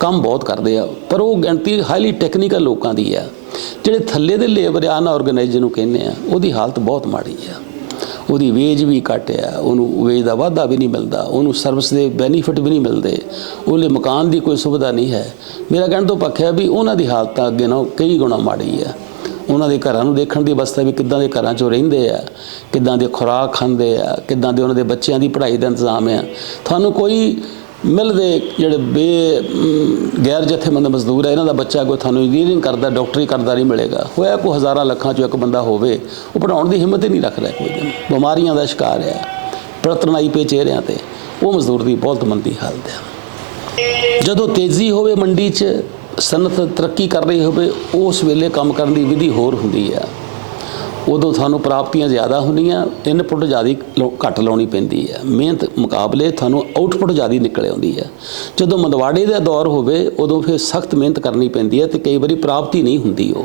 ਕੰਮ ਬਹੁਤ ਕਰਦੇ ਆ। ਪਰ ਉਹ ਗਿਣਤੀ ਹਾਈਲੀ ਟੈਕਨੀਕਲ ਲੋਕਾਂ ਦੀ ਆ। ਜਿਹੜੇ ਥੱਲੇ ਦੇ ਲੇਬਰ ਆ ਆਰਗੇਨਾਈਜ਼ ਨੂੰ ਕਹਿੰਦੇ ਆ, ਉਹਦੀ ਹਾਲਤ ਬਹੁਤ ਮਾੜੀ ਆ। ਉਹਦੀ ਵੇਜ ਵੀ ਘੱਟ ਆ, ਉਹਨੂੰ ਵੇਜ ਦਾ ਵਾਧਾ ਵੀ ਨਹੀਂ ਮਿਲਦਾ, ਉਹਨੂੰ ਸਰਵਿਸ ਦੇ ਬੈਨੀਫਿਟ ਵੀ ਨਹੀਂ ਮਿਲਦੇ ਉਹਲੇ ਮਕਾਨ ਦੀ ਕੋਈ ਸੁਵਿਧਾ ਨਹੀਂ ਹੈ। ਮੇਰਾ ਕਹਿਣ ਤੋਂ ਪੱਖ ਹੈ ਵੀ ਉਹਨਾਂ ਦੀ ਹਾਲਤ ਅੱਗੇ ਨਾਲੋਂ ਕਈ ਗੁਣਾ ਮਾੜੀ ਆ। ਉਹਨਾਂ ਦੇ ਘਰਾਂ ਨੂੰ ਦੇਖਣ ਦੀ ਅਵਸਥਾ ਵੀ ਕਿੱਦਾਂ ਦੇ ਘਰਾਂ 'ਚੋਂ ਰਹਿੰਦੇ ਆ, ਕਿੱਦਾਂ ਦੇ ਖੁਰਾਕ ਖਾਂਦੇ ਆ, ਕਿੱਦਾਂ ਦੇ ਉਹਨਾਂ ਦੇ ਬੱਚਿਆਂ ਦੀ ਪੜ੍ਹਾਈ ਦਾ ਇੰਤਜ਼ਾਮ ਆ। ਤੁਹਾਨੂੰ ਕੋਈ ਮਿਲਦੇ ਜਿਹੜੇ ਬੇ ਗੈਰ ਜਥੇਬੰਦ ਮਜ਼ਦੂਰ ਹੈ ਇਹਨਾਂ ਦਾ ਬੱਚਾ ਕੋਈ ਤੁਹਾਨੂੰ ਇੰਜੀਨੀਅਰਿੰਗ ਕਰਦਾ ਡਾਕਟਰੀ ਕਰਦਾ ਨਹੀਂ ਮਿਲੇਗਾ। ਹੋਇਆ ਕੋਈ ਹਜ਼ਾਰਾਂ ਲੱਖਾਂ 'ਚੋਂ ਇੱਕ ਬੰਦਾ ਹੋਵੇ, ਉਹ ਪੜਾਉਣ ਦੀ ਹਿੰਮਤ ਹੀ ਨਹੀਂ ਰੱਖ ਰਿਹਾ ਕੋਈ ਦਿਨ। ਬਿਮਾਰੀਆਂ ਦਾ ਸ਼ਿਕਾਰ ਹੈ ਪ੍ਰਤਨਾਈ ਪੇ ਚਿਹਰਿਆਂ ਤੇ। ਉਹ ਮਜ਼ਦੂਰ ਦੀ ਬਹੁਤ ਮੰਦੀ ਹਾਲਤ ਹੈ ਜਦੋਂ ਤੇਜ਼ੀ ਹੋਵੇ ਮੰਡੀ 'ਚ ਸਨਅਤ ਤਰੱਕੀ ਕਰ ਰਹੀ ਹੋਵੇ, ਉਸ ਵੇਲੇ ਕੰਮ ਕਰਨ ਦੀ ਵਿਧੀ ਹੋਰ ਹੁੰਦੀ ਆ। ਉਦੋਂ ਤੁਹਾਨੂੰ ਪ੍ਰਾਪਤੀਆਂ ਜ਼ਿਆਦਾ ਹੁੰਦੀਆਂ ਇਨਪੁਟ ਜ਼ਿਆਦਾ ਲੋ- ਘੱਟ ਲਾਉਣੀ ਪੈਂਦੀ ਹੈ ਮਿਹਨਤ ਮੁਕਾਬਲੇ ਤੁਹਾਨੂੰ ਆਊਟਪੁੱਟ ਜ਼ਿਆਦਾ ਨਿਕਲ ਆਉਂਦੀ ਹੈ ਜਦੋਂ ਮੰਦਵਾੜੇ ਦਾ ਦੌਰ ਹੋਵੇ, ਉਦੋਂ ਫਿਰ ਸਖਤ ਮਿਹਨਤ ਕਰਨੀ ਪੈਂਦੀ ਹੈ ਤੇ ਕਈ ਵਾਰੀ ਪ੍ਰਾਪਤੀ ਨਹੀਂ ਹੁੰਦੀ ਉਹ।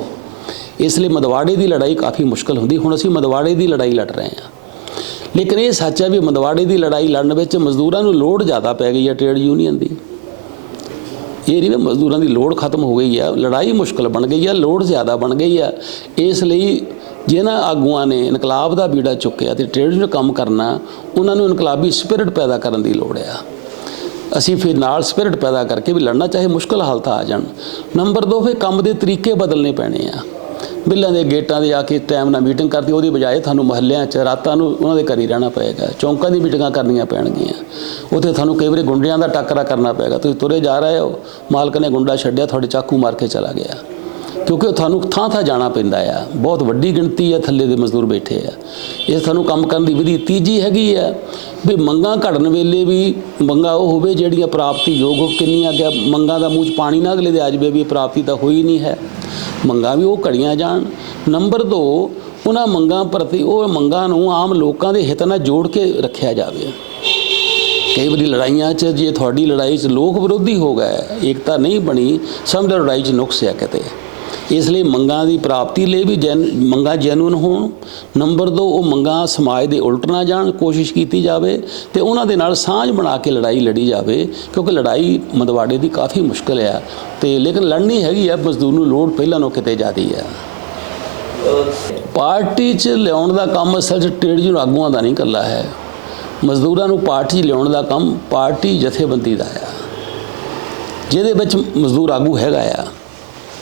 ਇਸ ਲਈ ਮੰਦਵਾੜੇ ਦੀ ਲੜਾਈ ਕਾਫੀ ਮੁਸ਼ਕਲ ਹੁੰਦੀ। ਹੁਣ ਅਸੀਂ ਮੰਦਵਾੜੇ ਦੀ ਲੜਾਈ ਲੜ ਰਹੇ ਹਾਂ। ਲੇਕਿਨ ਇਹ ਸੱਚ ਹੈ ਵੀ ਮੰਦਵਾੜੇ ਦੀ ਲੜਾਈ ਲੜਨ ਵਿੱਚ ਮਜ਼ਦੂਰਾਂ ਨੂੰ ਲੋੜ ਜ਼ਿਆਦਾ ਪੈ ਗਈ ਹੈ ਟ੍ਰੇਡ ਯੂਨੀਅਨ ਦੀ। ਇਹ ਨਹੀਂ ਨਾ ਮਜ਼ਦੂਰਾਂ ਦੀ ਲੋੜ ਖਤਮ ਹੋ ਗਈ ਆ, ਲੜਾਈ ਮੁਸ਼ਕਲ ਬਣ ਗਈ ਆ, ਲੋੜ ਜ਼ਿਆਦਾ ਬਣ ਗਈ ਆ। ਇਸ ਲਈ ਜਿਹਨਾਂ ਆਗੂਆਂ ਨੇ ਇਨਕਲਾਬ ਦਾ ਬੀੜਾ ਚੁੱਕਿਆ ਤੇ ਟ੍ਰੇਡ ਨੂੰ ਕੰਮ ਕਰਨਾ, ਉਹਨਾਂ ਨੂੰ ਇਨਕਲਾਬੀ ਸਪਿਰਿਟ ਪੈਦਾ ਕਰਨ ਦੀ ਲੋੜ ਆ। ਅਸੀਂ ਫਿਰ ਨਾਲ ਸਪਿਰਿਟ ਪੈਦਾ ਕਰਕੇ ਵੀ ਲੜਨਾ ਚਾਹੇ ਮੁਸ਼ਕਲ ਹਾਲਤ ਆ ਜਾਣ। ਨੰਬਰ 2 ਫਿਰ ਕੰਮ ਦੇ ਤਰੀਕੇ ਬਦਲਨੇ ਪੈਣੇ ਆ। ਬਿੱਲਾਂ ਦੇ ਗੇਟਾਂ ਦੇ ਆ ਕੇ ਟਾਈਮ ਨਾਲ ਮੀਟਿੰਗ ਕਰਦੀ ਉਹਦੀ ਬਜਾਏ ਤੁਹਾਨੂੰ ਮਹੱਲਿਆਂ 'ਚ ਰਾਤਾਂ ਨੂੰ ਉਹਨਾਂ ਦੇ ਘਰ ਹੀ ਰਹਿਣਾ ਪਏਗਾ। ਚੌਂਕਾਂ ਦੀ ਮੀਟਿੰਗਾਂ ਕਰਨੀਆਂ ਪੈਣਗੀਆਂ। ਉੱਥੇ ਤੁਹਾਨੂੰ ਕਈ ਵਾਰੀ ਗੁੰਡਿਆਂ ਦਾ ਟੱਕਰਾ ਕਰਨਾ ਪਏਗਾ। ਤੁਸੀਂ ਤੁਰੇ ਜਾ ਰਹੇ ਹੋ, ਮਾਲਕ ਨੇ ਗੁੰਡਾ ਛੱਡਿਆ, ਤੁਹਾਡੇ ਚਾਕੂ ਮਾਰ ਕੇ ਚਲਾ ਗਿਆ। ਕਿਉਂਕਿ ਉਹ ਤੁਹਾਨੂੰ ਥਾਂ ਥਾਂ ਜਾਣਾ ਪੈਂਦਾ ਆ। ਬਹੁਤ ਵੱਡੀ ਗਿਣਤੀ ਆ ਥੱਲੇ ਦੇ ਮਜ਼ਦੂਰ ਬੈਠੇ ਆ। ਇਹ ਤੁਹਾਨੂੰ ਕੰਮ ਕਰਨ ਦੀ ਵਿਧੀ ਤੀਜੀ ਹੈਗੀ ਆ ਵੀ ਮੰਗਾਂ ਘੜਨ ਵੇਲੇ ਵੀ ਮੰਗਾਂ ਉਹ ਹੋਵੇ ਜਿਹੜੀਆਂ ਪ੍ਰਾਪਤੀ ਯੋਗ ਹੋ ਕਿੰਨੀਆਂ ਕਿ ਮੰਗਾਂ ਦਾ ਮੂੰਹ 'ਚ ਪਾਣੀ ਨਾ ਅਗਲੇ ਦੇ ਆ ਜਾਵੇ ਵੀ ਇਹ ਪ੍ਰਾਪਤੀ ਤਾਂ ਹੋਈ ਨਹੀਂ ਹੈ। ਮੰਗਾਂ ਵੀ ਉਹ ਘੜੀਆਂ ਜਾਣ। ਨੰਬਰ 2 ਉਹਨਾਂ ਮੰਗਾਂ ਪ੍ਰਤੀ ਉਹ ਮੰਗਾਂ ਨੂੰ ਆਮ ਲੋਕਾਂ ਦੇ ਹਿੱਤ ਨਾਲ ਜੋੜ ਕੇ ਰੱਖਿਆ ਜਾਵੇ। ਕਈ ਵਾਰੀ ਲੜਾਈਆਂ 'ਚ ਜੇ ਤੁਹਾਡੀ ਲੜਾਈ 'ਚ ਲੋਕ ਵਿਰੋਧੀ ਹੋ ਗਏ, ਏਕਤਾ ਨਹੀਂ ਬਣੀ, ਸਮਝੋ ਲੜਾਈ 'ਚ ਨੁਕਸ ਆ ਕਿਤੇ। ਇਸ ਲਈ ਮੰਗਾਂ ਦੀ ਪ੍ਰਾਪਤੀ ਲਈ ਵੀ ਜੈਨ, ਮੰਗਾਂ ਜੈਨੂਨ ਹੋਣ। ਨੰਬਰ 2 ਉਹ ਮੰਗਾਂ ਸਮਾਜ ਦੇ ਉਲਟ ਨਾ ਜਾਣ, ਕੋਸ਼ਿਸ਼ ਕੀਤੀ ਜਾਵੇ ਤੇ ਉਹਨਾਂ ਦੇ ਨਾਲ ਸਾਂਝ ਬਣਾ ਕੇ ਲੜਾਈ ਲੜੀ ਜਾਵੇ, ਕਿਉਂਕਿ ਲੜਾਈ ਮਦਵਾੜੇ ਦੀ ਕਾਫੀ ਮੁਸ਼ਕਲ ਆ। ਤੇ ਲੇਕਿਨ ਲੜਨੀ ਹੈਗੀ ਆ, ਮਜ਼ਦੂਰ ਨੂੰ ਲੋੜ ਪਹਿਲਾਂ ਨੂੰ ਕਿਤੇ ਜ਼ਿਆਦੀ ਆ। ਪਾਰਟੀ 'ਚ ਲਿਆਉਣ ਦਾ ਕੰਮ ਅਸਲ 'ਚ ਟ੍ਰੇਡ ਯੂਨੀਅਨ ਆਗੂਆਂ ਦਾ ਨਹੀਂ ਇਕੱਲਾ ਹੈ। ਮਜ਼ਦੂਰਾਂ ਨੂੰ ਪਾਰਟੀ 'ਚ ਲਿਆਉਣ ਦਾ ਕੰਮ ਪਾਰਟੀ ਜਥੇਬੰਦੀ ਦਾ ਆ। ਜਿਹਦੇ ਵਿੱਚ ਮਜ਼ਦੂਰ ਆਗੂ ਹੈਗਾ ਆ।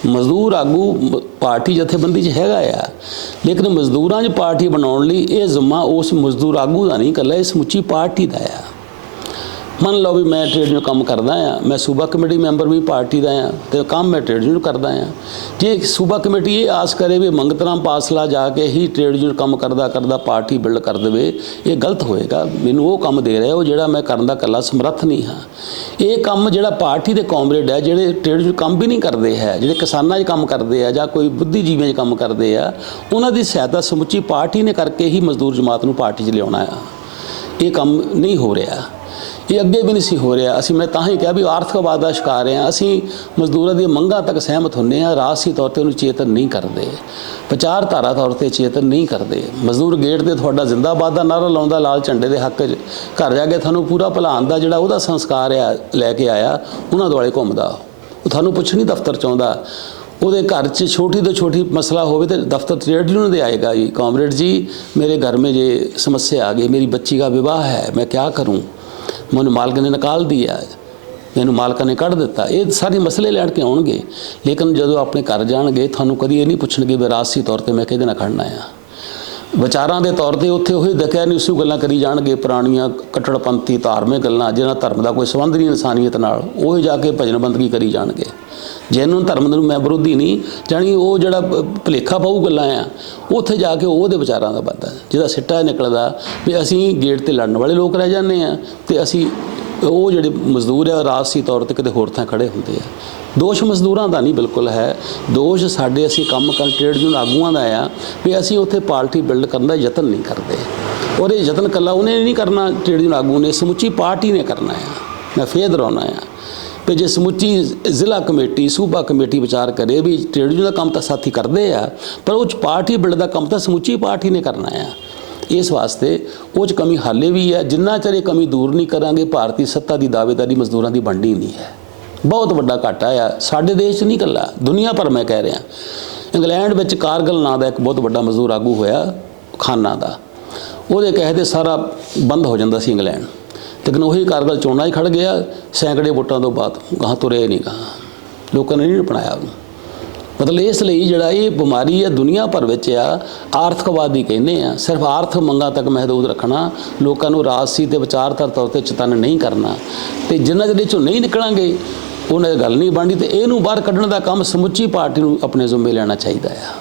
ਮਜ਼ਦੂਰ ਆਗੂ ਮ- ਪਾਰਟੀ ਜਥੇਬੰਦੀ 'ਚ ਹੈਗਾ ਆ। ਲੇਕਿਨ ਮਜ਼ਦੂਰਾਂ 'ਚ ਪਾਰਟੀ ਬਣਾਉਣ ਲਈ ਇਹ ਜ਼ਿੰਮਾ ਉਸ ਮਜ਼ਦੂਰ ਆਗੂ ਦਾ ਨਹੀਂ, ਇਕੱਲਾ ਇਹ ਸਮੁੱਚੀ ਪਾਰਟੀ ਦਾ ਆ। ਮੰਨ ਲਓ ਵੀ ਮੈਂ ਟ੍ਰੇਡ ਯੂਨੀਅਨ ਕੰਮ ਕਰਦਾ ਆ ਮੈਂ ਸੂਬਾ ਕਮੇਟੀ ਮੈਂਬਰ ਵੀ ਪਾਰਟੀ ਦਾ ਆ ਤੇ ਕੰਮ ਮੈਂ ਟ੍ਰੇਡ ਯੂਨੀਅਨ ਕਰਦਾ ਆ ਜੇ ਸੂਬਾ ਕਮੇਟੀ ਇਹ ਆਸ ਕਰੇ ਵੀ ਮੰਗਤਰਾਮ ਪਾਸਲਾ ਜਾ ਕੇ ਹੀ ਟ੍ਰੇਡ ਯੂਨੀਅਨ ਕੰਮ ਕਰਦਾ ਕਰਦਾ ਪਾਰਟੀ ਬਿਲਡ ਕਰ ਦੇਵੇ, ਇਹ ਗਲਤ ਹੋਏਗਾ। ਮੈਨੂੰ ਉਹ ਕੰਮ ਦੇ ਰਿਹਾ ਉਹ ਜਿਹੜਾ ਮੈਂ ਕਰਨ ਦਾ ਇਕੱਲਾ ਸਮਰੱਥ ਨਹੀਂ ਹਾਂ। ਇਹ ਕੰਮ ਜਿਹੜਾ ਪਾਰਟੀ ਦੇ ਕਾਮਰੇਡ ਹੈ, ਜਿਹੜੇ ਟ੍ਰੇਡ ਯੂਨੀਅਨ ਕੰਮ ਵੀ ਨਹੀਂ ਕਰਦੇ ਹੈ, ਜਿਹੜੇ ਕਿਸਾਨਾਂ 'ਚ ਕੰਮ ਕਰਦੇ ਆ ਜਾਂ ਕੋਈ ਬੁੱਧੀਜੀਵੀਆਂ 'ਚ ਕੰਮ ਕਰਦੇ ਆ, ਉਹਨਾਂ ਦੀ ਸਹਾਇਤਾ ਸਮੁੱਚੀ ਪਾਰਟੀ ਨੇ ਕਰਕੇ ਹੀ ਮਜ਼ਦੂਰ ਜਮਾਤ ਨੂੰ ਪਾਰਟੀ 'ਚ ਲਿਆਉਣਾ ਆ। ਇਹ ਕੰਮ ਨਹੀਂ ਹੋ ਰਿਹਾ। ਇਹ ਅੱਗੇ ਵੀ ਨਹੀਂ ਸੀ ਹੋ ਰਿਹਾ। ਅਸੀਂ ਮੈਂ ਤਾਂ ਹੀ ਕਿਹਾ ਵੀ ਆਰਥਿਕਵਾਦ ਦਾ ਸ਼ਿਕਾਰ ਆ ਅਸੀਂ ਮਜ਼ਦੂਰਾਂ ਦੀਆਂ ਮੰਗਾਂ ਤੱਕ ਸਹਿਮਤ ਹੁੰਨੇ ਆ ਰਾਸੀ ਤੌਰ ਤੇ ਉਹਨੂੰ ਚੇਤਨ ਨਹੀਂ ਕਰਦੇ। ਵਿਚਾਰ ਧਾਰਾ ਤੌਰ ਤੇ ਚੇਤਨ ਨਹੀਂ ਕਰਦੇ। ਮਜ਼ਦੂਰ ਗੇਟ ਤੇ ਤੁਹਾਡਾ ਜ਼ਿੰਦਾਬਾਦ ਦਾ ਨਾਰਾ ਲਾਉਂਦਾ, ਲਾਲ ਝੰਡੇ ਦੇ ਹੱਕ 'ਚ ਘਰ ਜਾ ਕੇ ਤੁਹਾਨੂੰ ਪੂਰਾ ਭਲਾਨ ਦਾ ਜਿਹੜਾ ਉਹਦਾ ਸੰਸਕਾਰ ਆ, ਲੈ ਕੇ ਆਇਆ, ਉਹਨਾਂ ਦੁਆਲੇ ਘੁੰਮਦਾ। ਉਹ ਤੁਹਾਨੂੰ ਪੁੱਛ ਨਹੀਂ ਦਫ਼ਤਰ ਚ ਆਉਂਦਾ ਉਹਦੇ ਘਰ 'ਚ ਛੋਟੀ ਤੋਂ ਛੋਟੀ ਮਸਲਾ ਹੋਵੇ ਤੇ ਦਫ਼ਤਰ ਟ੍ਰੇਡ ਯੂਨੀਅਨ ਦੇ ਆਏਗਾ ਜੀ। ਕਾਮਰੇਡ ਜੀ, ਮੇਰੇ ਘਰ ਮੇ ਜੇ ਸਮੱਸਿਆ ਆ ਗਈ, ਮੇਰੀ ਬੱਚੀ ਦਾ ਵਿਆਹ ਹੈ, ਮੈਂ ਕੀ ਕਰੂੰ? ਮੈਨੂੰ ਮਾਲਕ ਨੇ ਨਿਕਾਲ ਦਿਆ ਮੈਨੂੰ ਮਾਲਕਾਂ ਨੇ ਕੱਢ ਦਿੱਤਾ। ਇਹ ਸਾਰੇ ਮਸਲੇ ਲੈਣ ਕੇ ਆਉਣਗੇ। ਲੇਕਿਨ ਜਦੋਂ ਆਪਣੇ ਘਰ ਜਾਣਗੇ, ਤੁਹਾਨੂੰ ਕਦੀ ਇਹ ਨਹੀਂ ਪੁੱਛਣਗੇ ਵਿਰਾਸਤੀ ਤੌਰ ਤੇ ਮੈਂ ਕਿਹਦੇ ਨਾਲ ਖੜਨਾ ਆ। ਵਿਚਾਰਾਂ ਦੇ ਤੌਰ ਤੇ ਉੱਥੇ ਉਹੀ ਦਕਿਆ ਨਹੀਂ, ਉਸੂ ਗੱਲਾਂ ਕਰੀ ਜਾਣਗੇ ਪੁਰਾਣੀਆਂ ਕੱਟੜਪੰਥੀ ਧਾਰਮਿਕ ਗੱਲਾਂ, ਜਿਹਨਾਂ ਧਰਮ ਦਾ ਕੋਈ ਸੰਬੰਧ ਨਹੀਂ ਇਨਸਾਨੀਅਤ ਨਾਲ, ਉਹ ਜਾ ਕੇ ਭਜਨ ਬੰਦਗੀ ਕਰੀ ਜਾਣਗੇ। ਜੈਨੂਨ ਧਰਮ ਨੂੰ ਮੈਂ ਵਿਰੋਧੀ ਨਹੀਂ, ਜਾਣੀ ਉਹ ਜਿਹੜਾ ਭ- ਭੁਲੇਖਾ ਪਾਉ ਗੱਲਾਂ ਆ, ਉੱਥੇ ਜਾ ਕੇ ਉਹਦੇ ਵਿਚਾਰਾਂ ਦਾ ਬੰਦਾ, ਜਿਹਦਾ ਸਿੱਟਾ ਨਿਕਲਦਾ ਵੀ ਅਸੀਂ ਗੇਟ ਤੇ ਲੜਨ ਵਾਲੇ ਲੋਕ ਰਹਿ ਜਾਂਦੇ ਆ, ਤੇ ਅਸੀਂ ਉਹ ਜਿਹੜੇ ਮਜ਼ਦੂਰ ਆ, ਰਾਜਸੀ ਤੌਰ ਤੇ ਕਿਤੇ ਹੋਰ ਥਾਂ ਖੜੇ ਹੁੰਦੇ ਆ। ਦੋਸ਼ ਮਜ਼ਦੂਰਾਂ ਦਾ ਨਹੀਂ ਬਿਲਕੁਲ ਹੈ। ਦੋਸ਼ ਸਾਡੇ ਅਸੀਂ ਕੰਮ ਕਰਨ ਟ੍ਰੇਡ ਯੂਨੀਅਨ ਆਗੂਆਂ ਦਾ ਆ ਵੀ ਅਸੀਂ ਉੱਥੇ ਪਾਰਟੀ ਬਿਲਡ ਕਰਨ ਦਾ ਯਤਨ ਨਹੀਂ ਕਰਦੇ। ਔਰ ਇਹ ਯਤਨ ਕੱਲਾ ਉਹਨੇ ਨਹੀਂ ਕਰਨਾ ਟ੍ਰੇਡ ਯੂਨੀਅਨ ਆਗੂ ਨੇ, ਸਮੁੱਚੀ ਪਾਰਟੀ ਨੇ ਕਰਨਾ ਆ। ਮੈਂ ਫੇਰ ਦੁਹਰਾਉਣਾ ਆ ਵੀ ਜੇ ਸਮੁੱਚੀ ਜ਼ਿਲ੍ਹਾ ਕਮੇਟੀ, ਸੂਬਾ ਕਮੇਟੀ ਵਿਚਾਰ ਕਰੇ ਵੀ ਟ੍ਰੇਡ ਯੂਨੀਅਨ ਦਾ ਕੰਮ ਤਾਂ ਸਾਥੀ ਕਰਦੇ ਆ, ਪਰ ਉਹ 'ਚ ਪਾਰਟੀ ਬਿਲਡ ਦਾ ਕੰਮ ਤਾਂ ਸਮੁੱਚੀ ਪਾਰਟੀ ਨੇ ਕਰਨਾ ਆ। ਇਸ ਵਾਸਤੇ ਉਹ 'ਚ ਕਮੀ ਹਾਲੇ ਵੀ ਹੈ ਜਿੰਨਾ ਚਿਰ ਇਹ ਕਮੀ ਦੂਰ ਨਹੀਂ ਕਰਾਂਗੇ, ਭਾਰਤੀ ਸੱਤਾ ਦੀ ਦਾਅਵੇਦਾਰੀ ਮਜ਼ਦੂਰਾਂ ਦੀ ਬਣਨੀ ਨਹੀਂ ਹੈ। ਬਹੁਤ ਵੱਡਾ ਘਾਟਾ ਆ। ਸਾਡੇ ਦੇਸ਼ ਨਹੀਂ ਇਕੱਲਾ, ਦੁਨੀਆ ਭਰ ਮੈਂ ਕਹਿ ਰਿਹਾ। ਇੰਗਲੈਂਡ ਵਿੱਚ ਕਾਰਗਲ ਨਾਂ ਦਾ ਇੱਕ ਬਹੁਤ ਵੱਡਾ ਮਜ਼ਦੂਰ ਆਗੂ ਹੋਇਆ, ਖਾਨਾ ਦਾ। ਉਹਦੇ ਕਹੇ ਤੇ ਸਾਰਾ ਬੰਦ ਹੋ ਜਾਂਦਾ ਸੀ ਇੰਗਲੈਂਡ। ਲੇਕਿਨ ਉਹੀ ਕਾਰਗਲ ਚੋਣਾਂ 'ਚ ਖੜ ਗਿਆ, ਸੈਂਕੜੇ ਵੋਟਾਂ ਤੋਂ ਬਾਅਦ ਗਾਹਾਂ ਤੁਰੇ ਨਹੀਂ ਗਾ ਲੋਕਾਂ ਨੇ ਨਹੀਂ ਅਪਣਾਇਆ ਉਹਨੂੰ। ਮਤਲਬ ਇਸ ਲਈ ਜਿਹੜਾ ਇਹ ਬਿਮਾਰੀ ਹੈ ਦੁਨੀਆ ਭਰ ਵਿੱਚ ਆ, ਆਰਥਿਕਵਾਦੀ ਕਹਿੰਦੇ ਆ, ਸਿਰਫ ਆਰਥ ਮੰਗਾਂ ਤੱਕ ਮਹਦੂਦ ਰੱਖਣਾ, ਲੋਕਾਂ ਨੂੰ ਰਾਜਸੀ ਤੇ ਵਿਚਾਰਧਾਰਾ ਤੌਰ ਤੇ ਚਤਨ ਨਹੀਂ ਕਰਨਾ। ਤੇ ਜਿੰਨਾ ਜਿਹੜੇ ਚੋਂ ਨਹੀਂ ਨਿਕਲਾਂਗੇ ਉਹਨਾਂ ਦੀ ਗੱਲ ਨਹੀਂ ਬਣਦੀ ਤੇ ਇਹਨੂੰ ਬਾਹਰ ਕੱਢਣ ਦਾ ਕੰਮ ਸਮੁੱਚੀ ਪਾਰਟੀ ਨੂੰ ਆਪਣੇ ਜ਼ਿੰਮੇ ਲੈਣਾ ਚਾਹੀਦਾ ਆ।